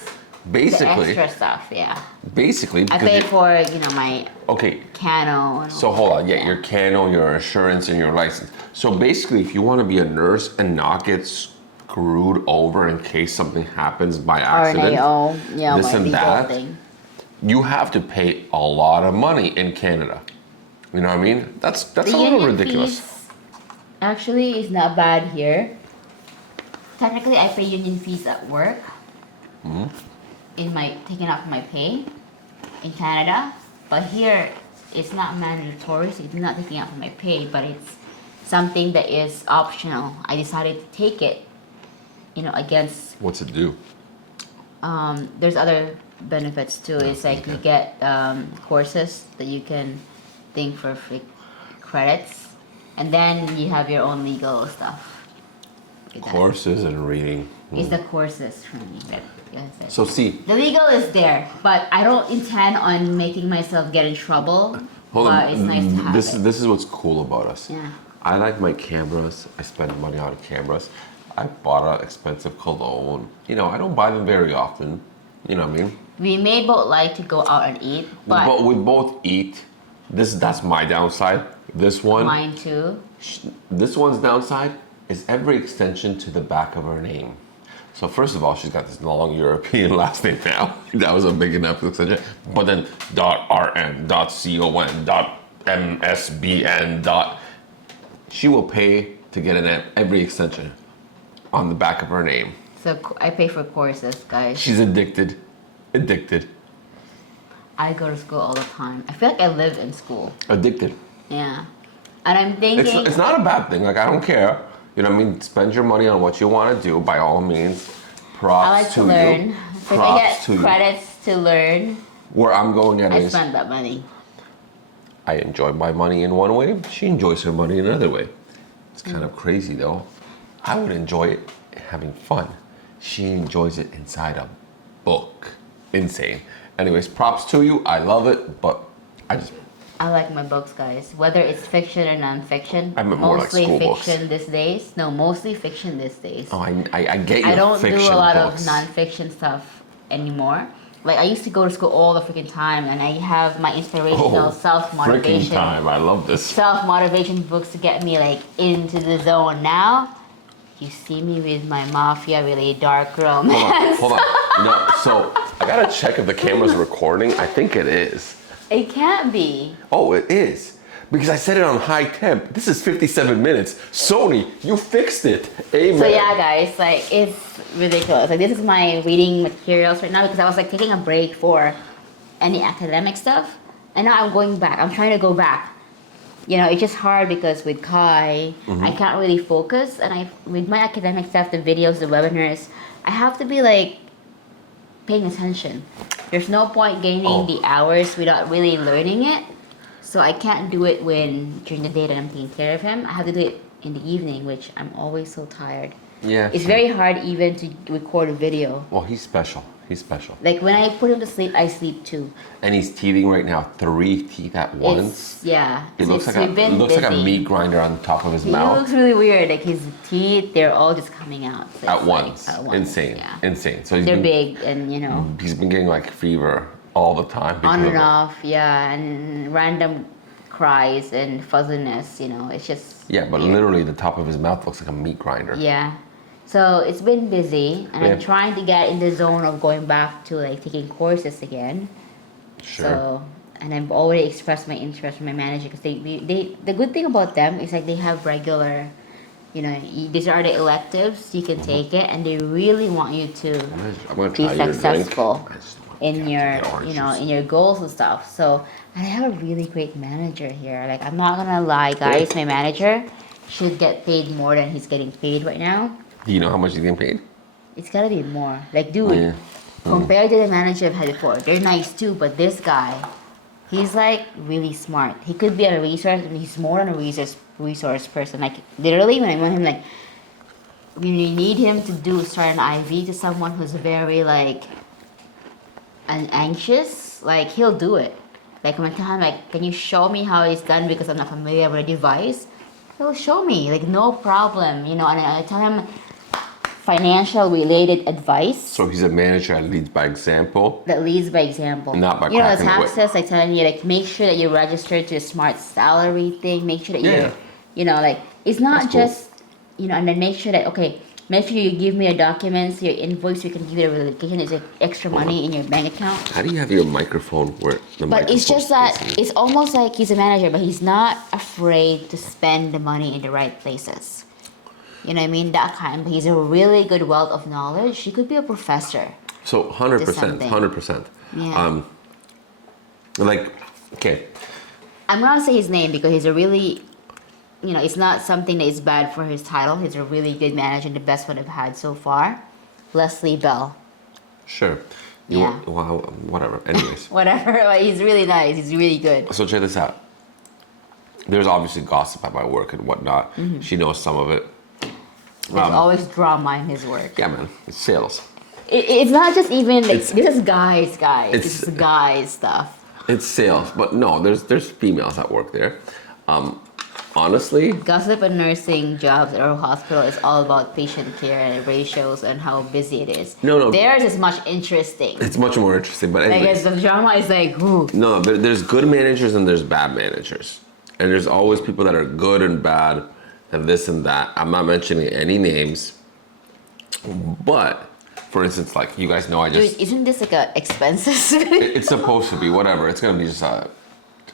The basically, extra stuff, yeah. basically I because pay you- for my okay. cano. And So all hold that, on, yeah, your cano, your insurance, and your license. So basically, if you want to be a nurse and not get screwed over in case something happens by Or accident. yeah, this my and legal that. thing. You have to pay a lot of money in Canada. You know what I mean? That's The a little union ridiculous. fees actually is not bad here. Technically, I pay union fees at work. In my taken out from my pay in Canada, but here it's not mandatory. So it's not taking out from my pay, but it's something that is optional. I decided to take it. Against What's it do? there's other benefits too. It's like you get courses that you can think for free credits, and then you have your own legal stuff. Courses and reading. It's the courses for me. So see, The legal is there, but I don't intend on making myself get in trouble. hold But on. it's nice to have This is what's cool about us. Yeah. I like my cameras. I spend money on cameras. I bought an expensive cologne. I don't buy them very often. You know what I mean? We may both like to go out and eat, but we both eat. That's my downside. This one, mine too. this one's downside is every extension to the back of her name. So first of all, she's got this long European last name now. That was a big enough extension. But then .rm, .con, .msbn, she will pay to get every extension on the back of her name. So I pay for courses, guys. She's addicted. I go to school all the time. I feel like I live in school. Addicted. Yeah. And I'm thinking It's not a bad thing. Like, I don't care. You know what I mean? Spend your money on what you want to do, by all means. Props I like to you. learn. So if I get to you. credits to learn, Where I'm going at I is, spend that money. I enjoy my money in one way. She enjoys her money in another way. It's kind of crazy, though. I would enjoy it having fun. She enjoys it inside a book. Insane. Anyways, props to you. I love it, but I like my books, guys. Whether it's fiction or non-fiction. I meant more like Mostly school books. fiction these days. No, mostly fiction these days. Oh, I get your I don't do fiction a lot books. of non-fiction stuff anymore. Like, I used to go to school all the freaking time, and I have my inspirational Freaking self-motivation time. I love this. self-motivation books to get me like into the zone. Now you see me with my mafia really dark romance. Hold on. No, so I gotta check if the camera's recording. I think it is. It can't be. Oh, it is. Because I set it on high temp. This is 57 minutes. Sony, you fixed it. Amen. So yeah, guys, like, it's ridiculous. Like, this is my reading materials right now because I was like taking a break for any academic stuff, and now I'm going back. I'm trying to go back. It's just hard because with Kai, I can't really focus, and with my academic stuff, the videos, the webinars, I have to be like paying attention. There's no point gaining the hours without really learning it. So I can't do it during the day that I'm taking care of him. I have to do it in the evening, which I'm always so tired. Yeah. It's very hard even to record a video. Well, he's special. He's special. Like, when I put him to sleep, I sleep too. And he's teething right now. 3 teeth at once. It looks like a meat grinder on top of his He mouth. looks really weird. Like, his teeth, they're all just coming out. So At it's once. At once. Insane. Yeah. Insane. So They're big and, he's been getting like fever all the time. because on of and it. off, yeah, and random cries and fuzziness, it's just... Yeah, but literally the top of his mouth looks like a meat grinder. Yeah. So it's been busy, and Yeah. I'm trying to get in the zone of going back to like taking courses again. Sure. So, and I've already expressed my interest with my manager because the good thing about them is like they have regular, these are the electives, you can take it, and they really want you to I'm gonna be try your successful drink. I just don't want in to your, get orange juice. in your goals and stuff. So, and I have a really great manager here. Like, I'm not gonna lie, guys, my manager should get paid more than he's getting paid right now. Do you know how much he's getting paid? It's gotta be more. Like, dude, Yeah. compared to the manager I've had before, they're nice too, but this guy, he's like really smart. He could be a resource, and he's more than a resource person. Like, literally, when I want him, like, when you need him to start an IV to someone who's very like anxious, like, he'll do it. Like, when I tell him, like, can you show me how it's done because I'm not familiar with the device? He'll show me, like, no problem, and I tell him financial related advice So he's a manager that leads by example. that leads by example. Not by the cracking the whip. taxes, like telling you, like, make sure that you're registered to a smart salary thing, make sure that Yeah. you're, like, it's not That's cool. just, and then make sure that, okay, Maybe if you give me your documents, your invoice, we can give you a relocation. It's like extra money in your bank account. How do you have your microphone where the But it's just that facing? it's almost like he's a manager, but he's not afraid to spend the money in the right places. You know what I mean? That kind. But he's a really good wealth of knowledge. He could be a professor. So 100%, something. 100%. Yeah. Like, okay, I'm not gonna say his name because he's a really, it's not something that is bad for his title. He's a really good manager, the best one I've had so far. Leslie Bell. sure. Yeah. Well, whatever. Anyways. Whatever. But he's really nice. He's really good. So check this out. There's obviously gossip at my work and whatnot. She knows some of it. There's always drama in his work. Yeah, man. It's sales. It's not just even like It's- this is guys. it's- This is guys stuff. It's sales, but no, there's females that work there. Honestly, Gossip and nursing jobs at our hospital is all about patient care and ratios and how busy it is. No. Theirs is much interesting. it's much more interesting. But Like anyways, the drama is like, ooh. no, there's good managers and there's bad managers, and there's always people that are good and bad, and this and that. I'm not mentioning any names, but for instance, like you guys know, I just Dude, isn't this like a expenses? it's supposed to be whatever. It's gonna be just a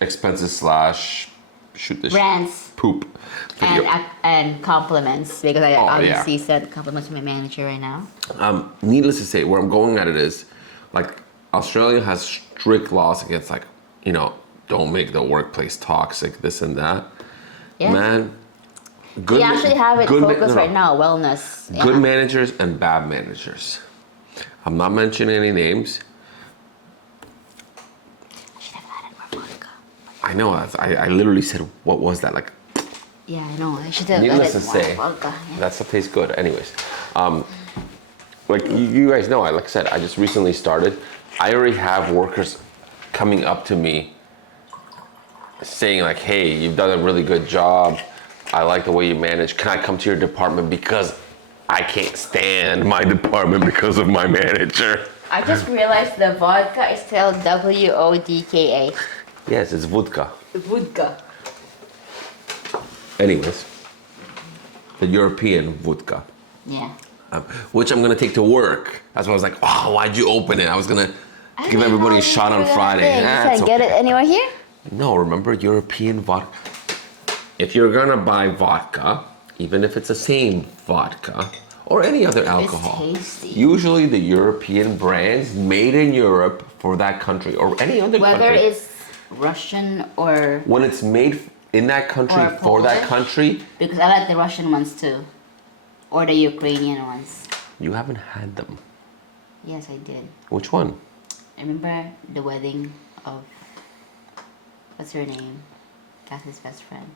expenses slash shoot this Rants poop video. and compliments because I Oh, obviously sent compliments to my manager right now. Needless to say, where I'm going at it is, like, Australia has strict laws against, like, don't make the workplace toxic, this and that. Yeah. Man, good. We actually have it good ma- focused no, no. right now, wellness. Yeah. Good managers and bad managers. I'm not mentioning any names. I should have added more vodka. I know. I literally said, what was that? Like, Yeah, I know. I should have needless to added more say, vodka. Yeah. that stuff tastes good. Anyways, like you guys know, like I said, I just recently started. I already have workers coming up to me saying like, "Hey, you've done a really good job. I like the way you manage. Can I come to your department because I can't stand my department because of my manager?" I just realized the vodka is spelled Wodka. Yes, it's vodka. Vodka. Anyways, the European vodka. Yeah. Which I'm gonna take to work. That's why I was like, "Oh, why'd you open it?" I was gonna give everybody a shot on Friday. You Nah, can't it's get it okay. anywhere here? No, remember European vodka. If you're gonna buy vodka, even if it's the same vodka or any other alcohol, tasty. usually the European brands made in Europe for that country or any other Whether country. it's Russian or When it's made in that country Or for that Polish. country, because I like the Russian ones too. Or the Ukrainian ones. you haven't had them. Yes, I did. Which one? I remember the wedding of what's her name? Kathy's best friend.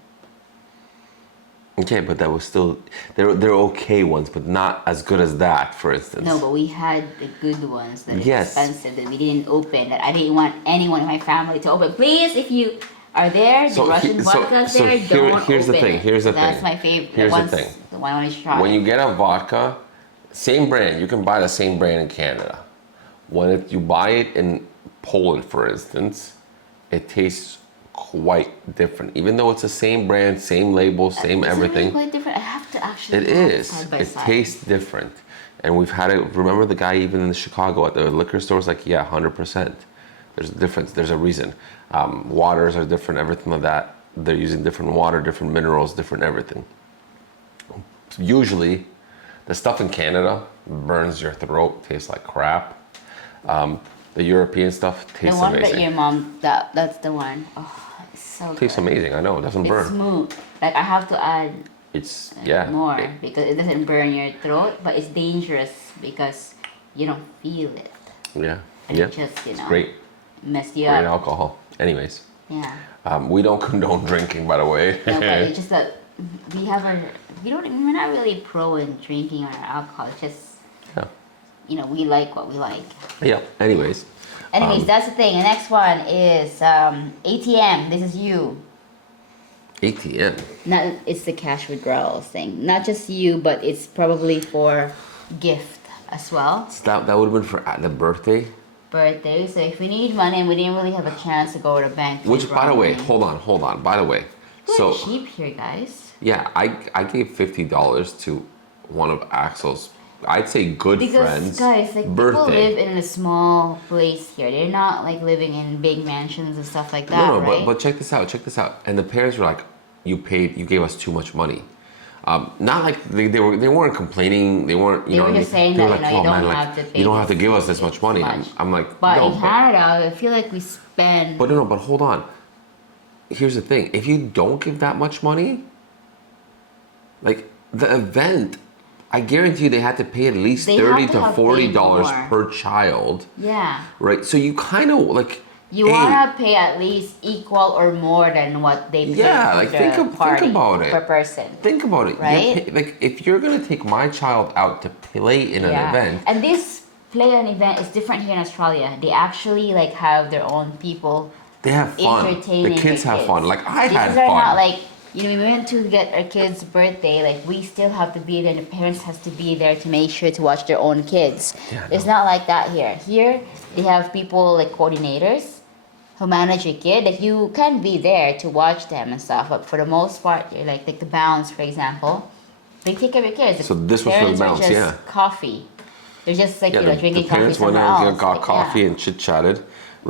Okay, but that was still they're okay ones, but not as good as that, for instance. No, but we had the good ones that are Yes. expensive that we didn't open. That I didn't want anyone in my family to open. Please, if you are there, the So Russian he- so- vodka's so there. here- Don't here's the open thing, it. here's the That's thing. my favorite. Here's the ones, thing. The one I want to try. When you get a vodka, same brand, you can buy the same brand in Canada. When you buy it in Poland, for instance, it tastes quite different. Even though it's the same brand, same label, same Is it everything. really quite different? I have to actually. It have is. Side by It side. tastes different. And we've had it. Remember the guy even in Chicago at the liquor store was like, yeah, 100%. There's a difference. There's a reason. Waters are different, everything like that. They're using different water, different minerals, different everything. Usually, the stuff in Canada burns your throat, tastes like crap. The European stuff The tastes one that amazing. your mom. That's the one. Oh, it's so Tastes good. amazing. I know it doesn't It's burn. smooth. Like I have to add It's yeah. more it- because it doesn't burn your throat, but it's dangerous because you don't feel it. yeah. And Yeah. it just, Great. mess you Great up. alcohol. Anyways, Yeah. we don't condone drinking, by the way. No, but it's just that we're not really pro in drinking or alcohol. It's just, yeah. we like what we like. Yeah. Anyways. Anyways, that's the thing. The next one is ATM. This is you. ATM. Not it's the cash withdrawals thing. Not just you, but it's probably for gift as well. So that would have been for at the birthday. Birthday. So if we need money and we didn't really have a chance to go to the bank. to Which, by withdraw the way, money. hold on. By the way, We're so cheap here, guys. yeah, I gave $50 to one of Axel's, I'd say, good Because friends' guys, like people birthday. live in a small place here. They're not like living in big mansions and stuff like that, No, no, right? but check this out. Check this out. And the parents were like, "You gave us too much money." Not like they weren't complaining. They weren't, They were just saying they were that like, you "Oh don't man, have to like pay you don't have to this give us this much money." much. I'm like, But no, in Canada, I feel like we spend. but no, but hold on. Here's the thing: if you don't give that much money, like the event, I guarantee you they had to pay at least They $30 have to to have $40 paid more. per child, Yeah. right? So you kind of like, You hey, wanna pay at least equal or more than what they pay yeah, for like the think party about it. per person. Think about it. Right? Like if you're gonna take my child out to play in an event, And this play an event is different here in Australia. They actually like have their own people they have fun. entertaining The kids their have kids. fun. Like I These had are fun. not like we went to get our kid's birthday. Like we still have to be there. And the parents has to be there to make sure to watch their own kids. Yeah, It's no. not like that here. Here they have people like coordinators who manage your kid. Like you can be there to watch them and stuff, but for the most part, you're like the bounce, for example, they take care of your kids. The So this was for the parents are bounce, just yeah. Coffee. They're just like Yeah, the drinking coffee parents went somewhere out else. and got Like, coffee yeah. and chit chatted,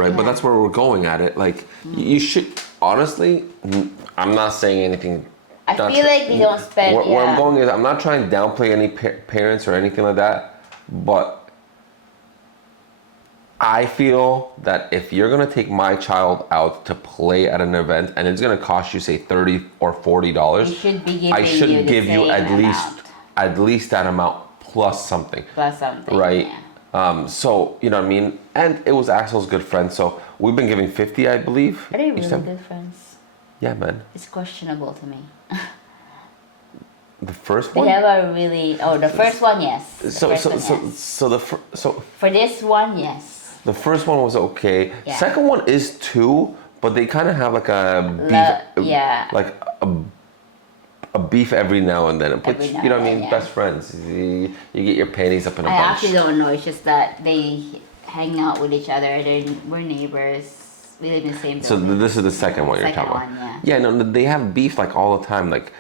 right? But Yeah. that's where we're going at it. Like you should honestly. I'm not saying anything. I not feel tr- like they don't spend. Where I'm Yeah. going is I'm not trying to downplay any parents or anything like that, but I feel that if you're gonna take my child out to play at an event and it's gonna cost you say $30 or They $40, should be giving I should you the give you same amount. at least that amount plus something. Plus something. Right. Yeah. So you know what I mean, and it was Axel's good friend. So we've been giving 50, I believe. Are they each really time. good friends? Yeah, man. It's questionable to me. The first They one. have a really the first one, yes. The So first so one, so yes. so For this one, yes. the first one was okay. Yeah. Second one is too, but they kind of have like a beef, yeah. like a beef every now and then. But Every now you know what I and mean, then, yeah. best friends. You get your panties up in a I bunch. actually don't know. It's just that they hang out with each other. We're neighbors. We live in the same So building. this is the second one you're Second talking one, about. yeah. Yeah, no, they have beef like all the time, like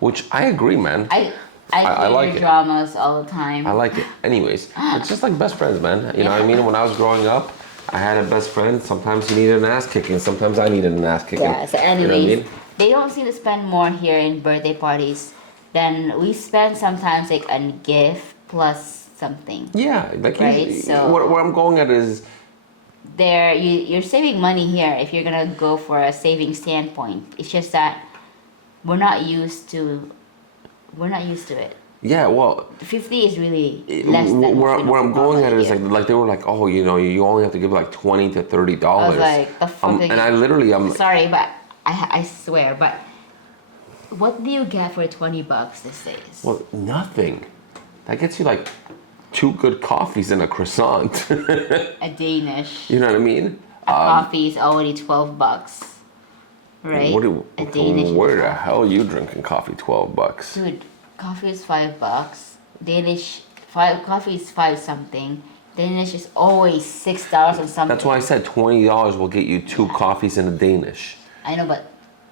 which I agree, man. I I hear like it. dramas all the time. I like it. Anyways, it's just like best friends, man. You know what I mean? When I was growing up, I had a best friend. Sometimes he needed an ass kicking. Sometimes I needed an ass kicking. Yeah, so You know anyways, what I mean? they don't seem to spend more here in birthday parties than we spend sometimes like a gift plus something. Yeah, like Right, so- where I'm going at is You're saving money here if you're gonna go for a saving standpoint. It's just that we're not used to it. yeah. Well, 50 is really less than where I'm going at it is here. like they were like, oh, you only have to give like $20 to $30. I was like, the fuck And I literally I'm sorry, but I swear, but what do you get for $20 these days? well nothing. That gets you like 2 good coffees and a croissant. A Danish. You know what I mean? A coffee is already $12, right? A Danish. Where the hell are you drinking coffee? $12. Dude, coffee is $5. Coffee is 5 something. Danish is always $6 or something. That's why I said $20 will get you 2 coffees and a Danish. I know, but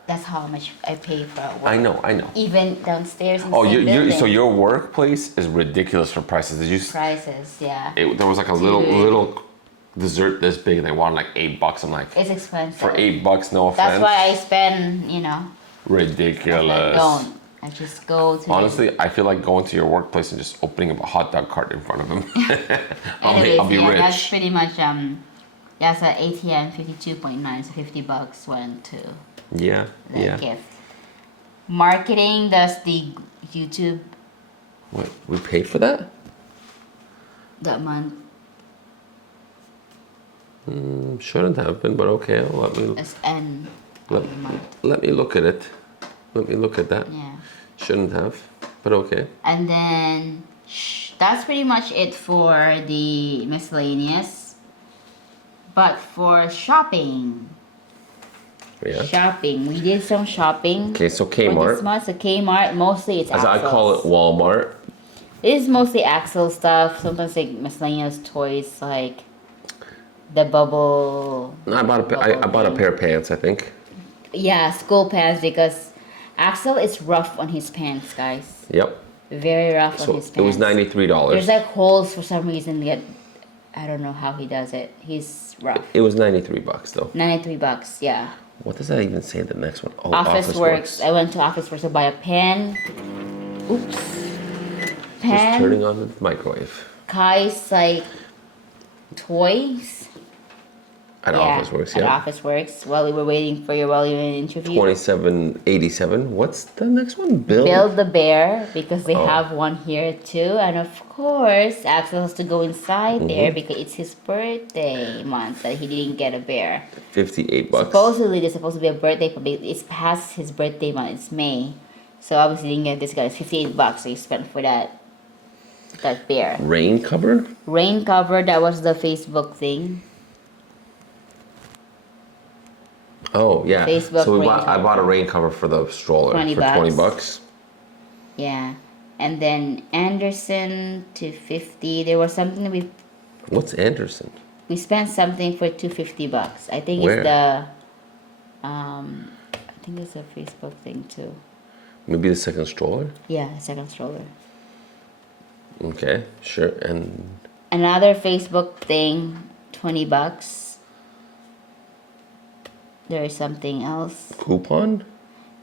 that's how much I pay for a work. I know. Even downstairs in the Oh, same building. so your workplace is ridiculous for prices. Did you? Prices, yeah. There was like a Dude. little dessert this big. They wanted like $8. I'm like, It's expensive. for $8, no offense. That's why I spend, Ridiculous. I don't. I just go to. Honestly, I feel like going to your workplace and just opening up a hot dog cart in front of them. Anyways, I'll be rich. That's pretty much that's an ATM 52.9, so $50 went to Yeah, the yeah. gift. Marketing, that's the YouTube What? We paid for that? that month. Shouldn't have been, but okay. That's end Let- of the month. Let me look at it. Let me look at that. Yeah. Shouldn't have, but okay. And then that's pretty much it for the miscellaneous. But for shopping, Yeah. we did some shopping. Okay, so For Kmart. this month, so Kmart, mostly it's As I call it, Axel's. Walmart. It is mostly Axel stuff. Sometimes like miscellaneous toys like the bubble. I bought a pair of pants, I think. Yeah, school pants because Axel is rough on his pants, guys. Yep. Very rough on So his it was pants. $93. There's like holes for some reason. Yet I don't know how he does it. He's rough. It was $93 though. $93. Yeah. What does that even say? The next one? Oh, Office Works. I went to Office Works to buy a pen. Oops. Just turning Pen. on the microwave. Kai's like toys. At Office Works, At yeah. Office Works. While we were waiting for your interview. $27.87. What's the next one? Build the bear because they Oh. have one here too, and of course Axel has to go inside there Mm-hmm. because it's his birthday month that he didn't get a bear. $58. Supposedly there's supposed to be a birthday, but it's past his birthday month. It's May, so obviously he didn't get this guy. It's $58 so he spent for that bear. Rain cover? Rain cover. That was the Facebook thing. Oh yeah. Facebook so rain I bought a rain cover for the stroller 20 for bucks. $20. Yeah, and then Anderson $250. There was something What's Anderson? we spent something for $250. I think Where? it's the I think it's a Facebook thing too. Maybe the second stroller? Yeah, a second stroller. Okay, sure. And Another Facebook thing, $20. There is something else. coupon?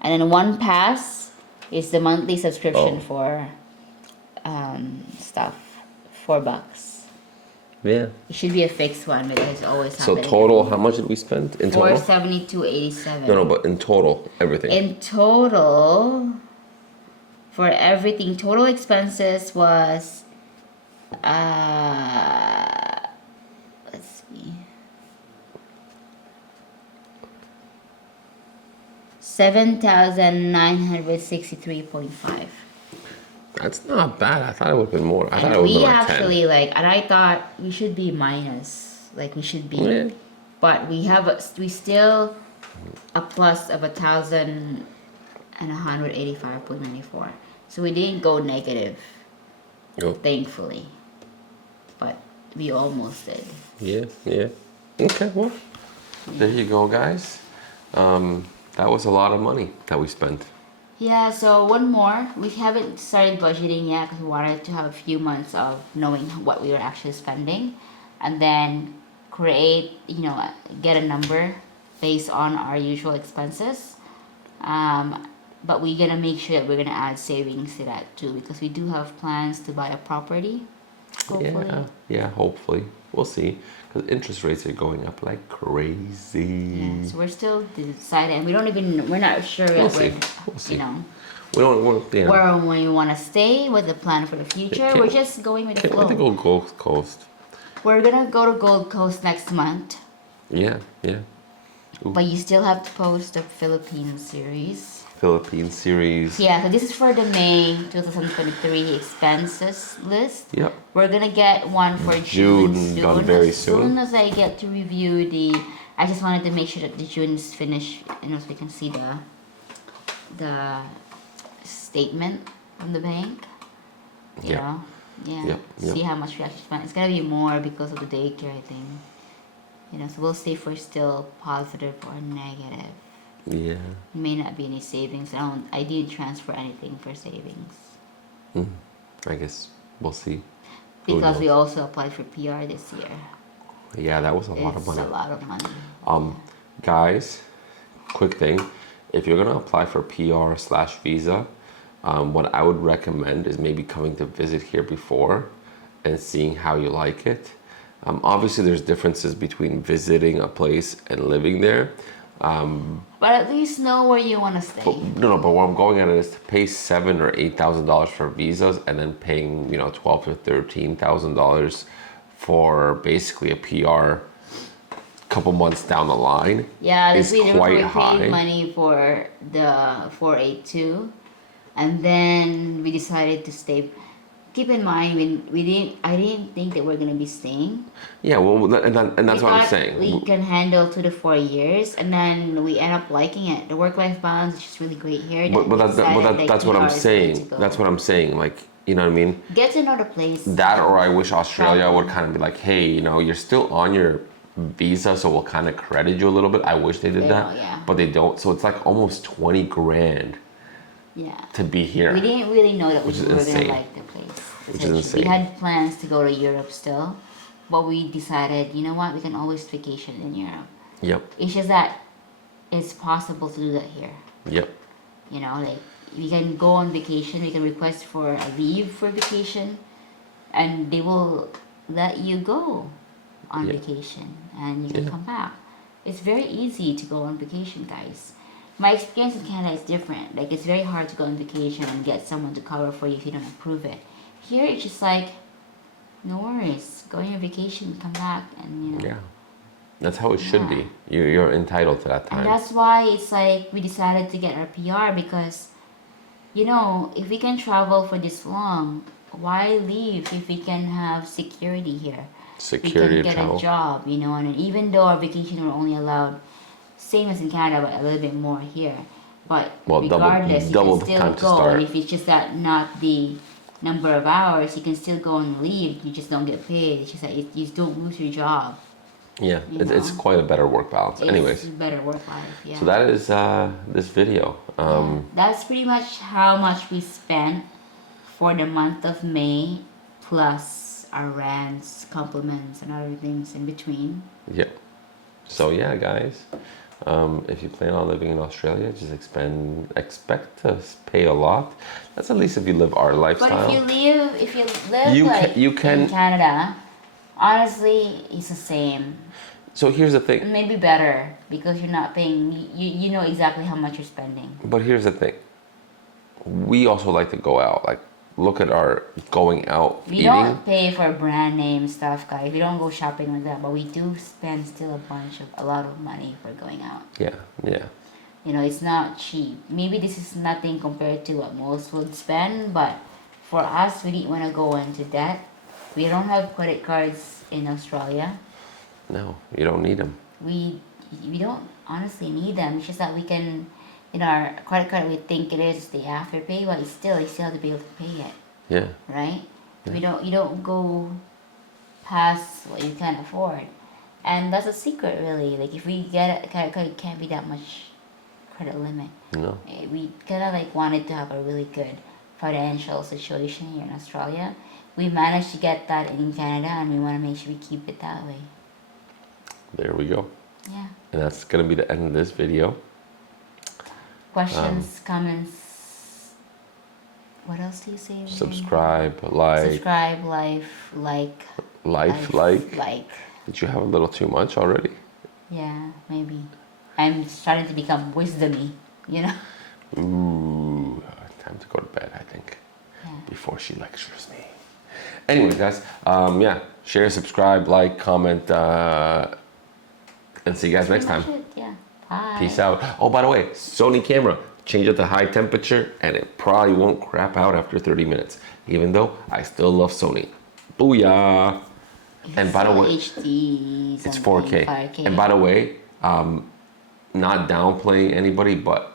And then One Pass is the monthly subscription Oh. for stuff. $4. Yeah. It should be a fixed one because it's always So happening. total, how much did we spend in total? $472.87. No, but in total, everything. In total, for everything, total expenses was let's see, $7,963.5. That's not bad. I thought it would have been more. I thought it And would have we been like 10. actually and I thought we should be minus, like we should be, Yeah. but we still a plus of 1,185.94. So we didn't go negative, Oh, thankfully, but we almost did. yeah, yeah. Okay, well, there you go, guys. That was a lot of money that we spent. Yeah, so one more. We haven't started budgeting yet because we wanted to have a few months of knowing what we were actually spending, and then get a number based on our usual expenses. But we're gonna make sure that we're gonna add savings to that too because we do have plans to buy a property. Hopefully. Yeah, hopefully. We'll see. Because interest rates are going up like crazy. Yeah, so we're still deciding, and we're not sure We'll yet see. where, We'll see. you know, Yeah. where we want to stay, what the plan for the future. Can't- We're just going with the Can't wait to flow. go Gold Coast. We're gonna go to Gold Coast next month, Yeah, yeah. but you still have to post the Philippine series. Philippine series. Yeah, so this is for the May 2023 expenses list. Yep. We're gonna get one for June June, soon. done very As soon as I get to review I just wanted to make sure that the June is finished, so we can see the statement from the bank. You Yep. know? Yeah. Yep, yep. See how much we actually spent. It's gonna be more because of the daycare thing. So we'll see if we're still positive or negative. Yeah. May not be any savings. I didn't transfer anything for savings I guess we'll see. Who because we knows? also applied for PR this year. Yeah, that was a lot of It's money. a lot of money. Guys, quick thing. If you're gonna apply for PR/visa, what I would recommend is maybe coming to visit here before and seeing how you like it. Obviously, there's differences between visiting a place and living there. But at least know where you want to stay. But what I'm going at is to pay $7,000 or $8,000 for visas and then paying $12,000 to $13,000 for basically a PR couple months down the line. Yeah, is we quite paid high. money for the 482, and then we decided to stay. Keep in mind, I didn't think that we're gonna be staying. Yeah, well, and that's We what I'm thought saying. we can handle 2 to 4 years, and then we end up liking it. The work-life balance is just really great here. But that's what I'm saying. Go. That's what I'm saying. Like, you know what I mean? Get to know the place. That, or I wish Australia would kind of be like, hey, you're still on your visa, so we'll kind of credit you a little bit. I wish they did They that, don't, yeah. but they don't. So it's like almost 20 grand Yeah. to be here. We didn't really know that we Which is were going to insane. like the place. Which is Essentially. insane. We had plans to go to Europe still, but we decided, you know what, we can always vacation in Europe. Yep. It's just that it's possible to do that here. Yep. You know, like we can go on vacation, we can request for a leave for vacation, and they will let you go on Yeah. vacation and you can Yeah. come back. It's very easy to go on vacation, guys. My experience in Canada is different. Like it's very hard to go on vacation and get someone to cover for you if you don't approve it. Here it's just like, no worries, go on your vacation, come back, and you know. Yeah. That's how it should Yeah. be. You're entitled to that And time. that's why it's like we decided to get our PR because, you know, if we can travel for this long, why leave if we can have security here? Security We of can get travel. a job, you know, and even though our vacation were only allowed, same as in Canada, but a little bit more here. But Well, regardless, double you the can time to still go, start. and if it's just that not the number of hours, you can still go and leave. You just don't get paid. It's just that you don't lose your job. Yeah, You it's know? quite a better work balance. It's Anyways, better work life. Yeah. so that is this video. Yeah, that's pretty much how much we spent for the month of May, plus our rents, compliments, and other things in between. Yeah. So yeah, guys, if you plan on living in Australia, just expect to pay a lot. That's at least if you live our But lifestyle. if you live You like you can- in Canada, honestly, it's the same. So here's the thing. Maybe better because you're not paying. You know exactly how much you're spending. But here's the thing. We also like to go out. Like, look at our going out We eating. don't pay for brand name stuff, guys. We don't go shopping like that, but we do spend still a lot of money for going out. Yeah, yeah. You know, it's not cheap. Maybe this is nothing compared to what most would spend, but for us, we didn't want to go into debt. We don't have credit cards in Australia. No, you don't need them. We don't honestly need them. It's just that we can, you know, our credit card we think it is the afterpay, but you still have to be able to pay it, Yeah. right? You don't go past what you can afford, and that's a secret really. Like if we get a credit card, it can't be that much credit limit. No. We kind of like wanted to have a really good financial situation here in Australia. We managed to get that in Canada, and we want to make sure we keep it that way. There we go. Yeah. And that's gonna be the end of this video. Questions, comments. What else do you say? again? Subscribe, like, Subscribe, like. Did you have a little too much already? Yeah, maybe. I'm starting to become wisdomy, you know? Ooh, time to go to bed, I think, Yeah. before she lectures me. Anyway, guys, yeah, share, subscribe, like, comment, and see you guys next time. Yeah. Bye. Peace out. Oh, by the way, Sony camera. Change it to high temperature and it probably won't crap out after 30 minutes. Even though I still love Sony. Booyah! And by the way, HD, it's something, 4K. 5K. And by the way, not downplaying anybody, but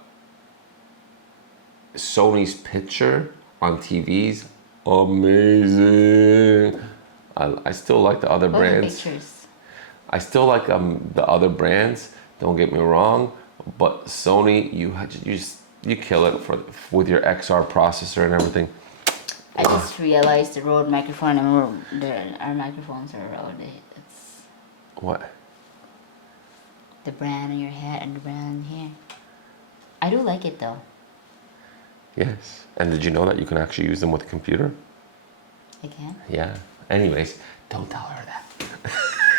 Sony's picture on TVs, amazing. I still like the other What are the brands. pictures? I still like the other brands. Don't get me wrong, but Sony, you kill it with your XR processor and everything. I just realized the Rode microphone and our microphones are Rode. It's What? the brand on your head and the brand on here. I do like it though. Yes. And did you know that you can actually use them with a computer? I can. Yeah. Anyways, don't tell her that.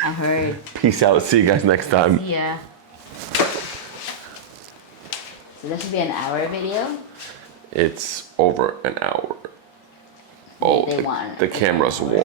I heard. Peace out. See you guys next time. See ya. So that should be an hour video. It's over an hour. Oh, They the want camera's warm.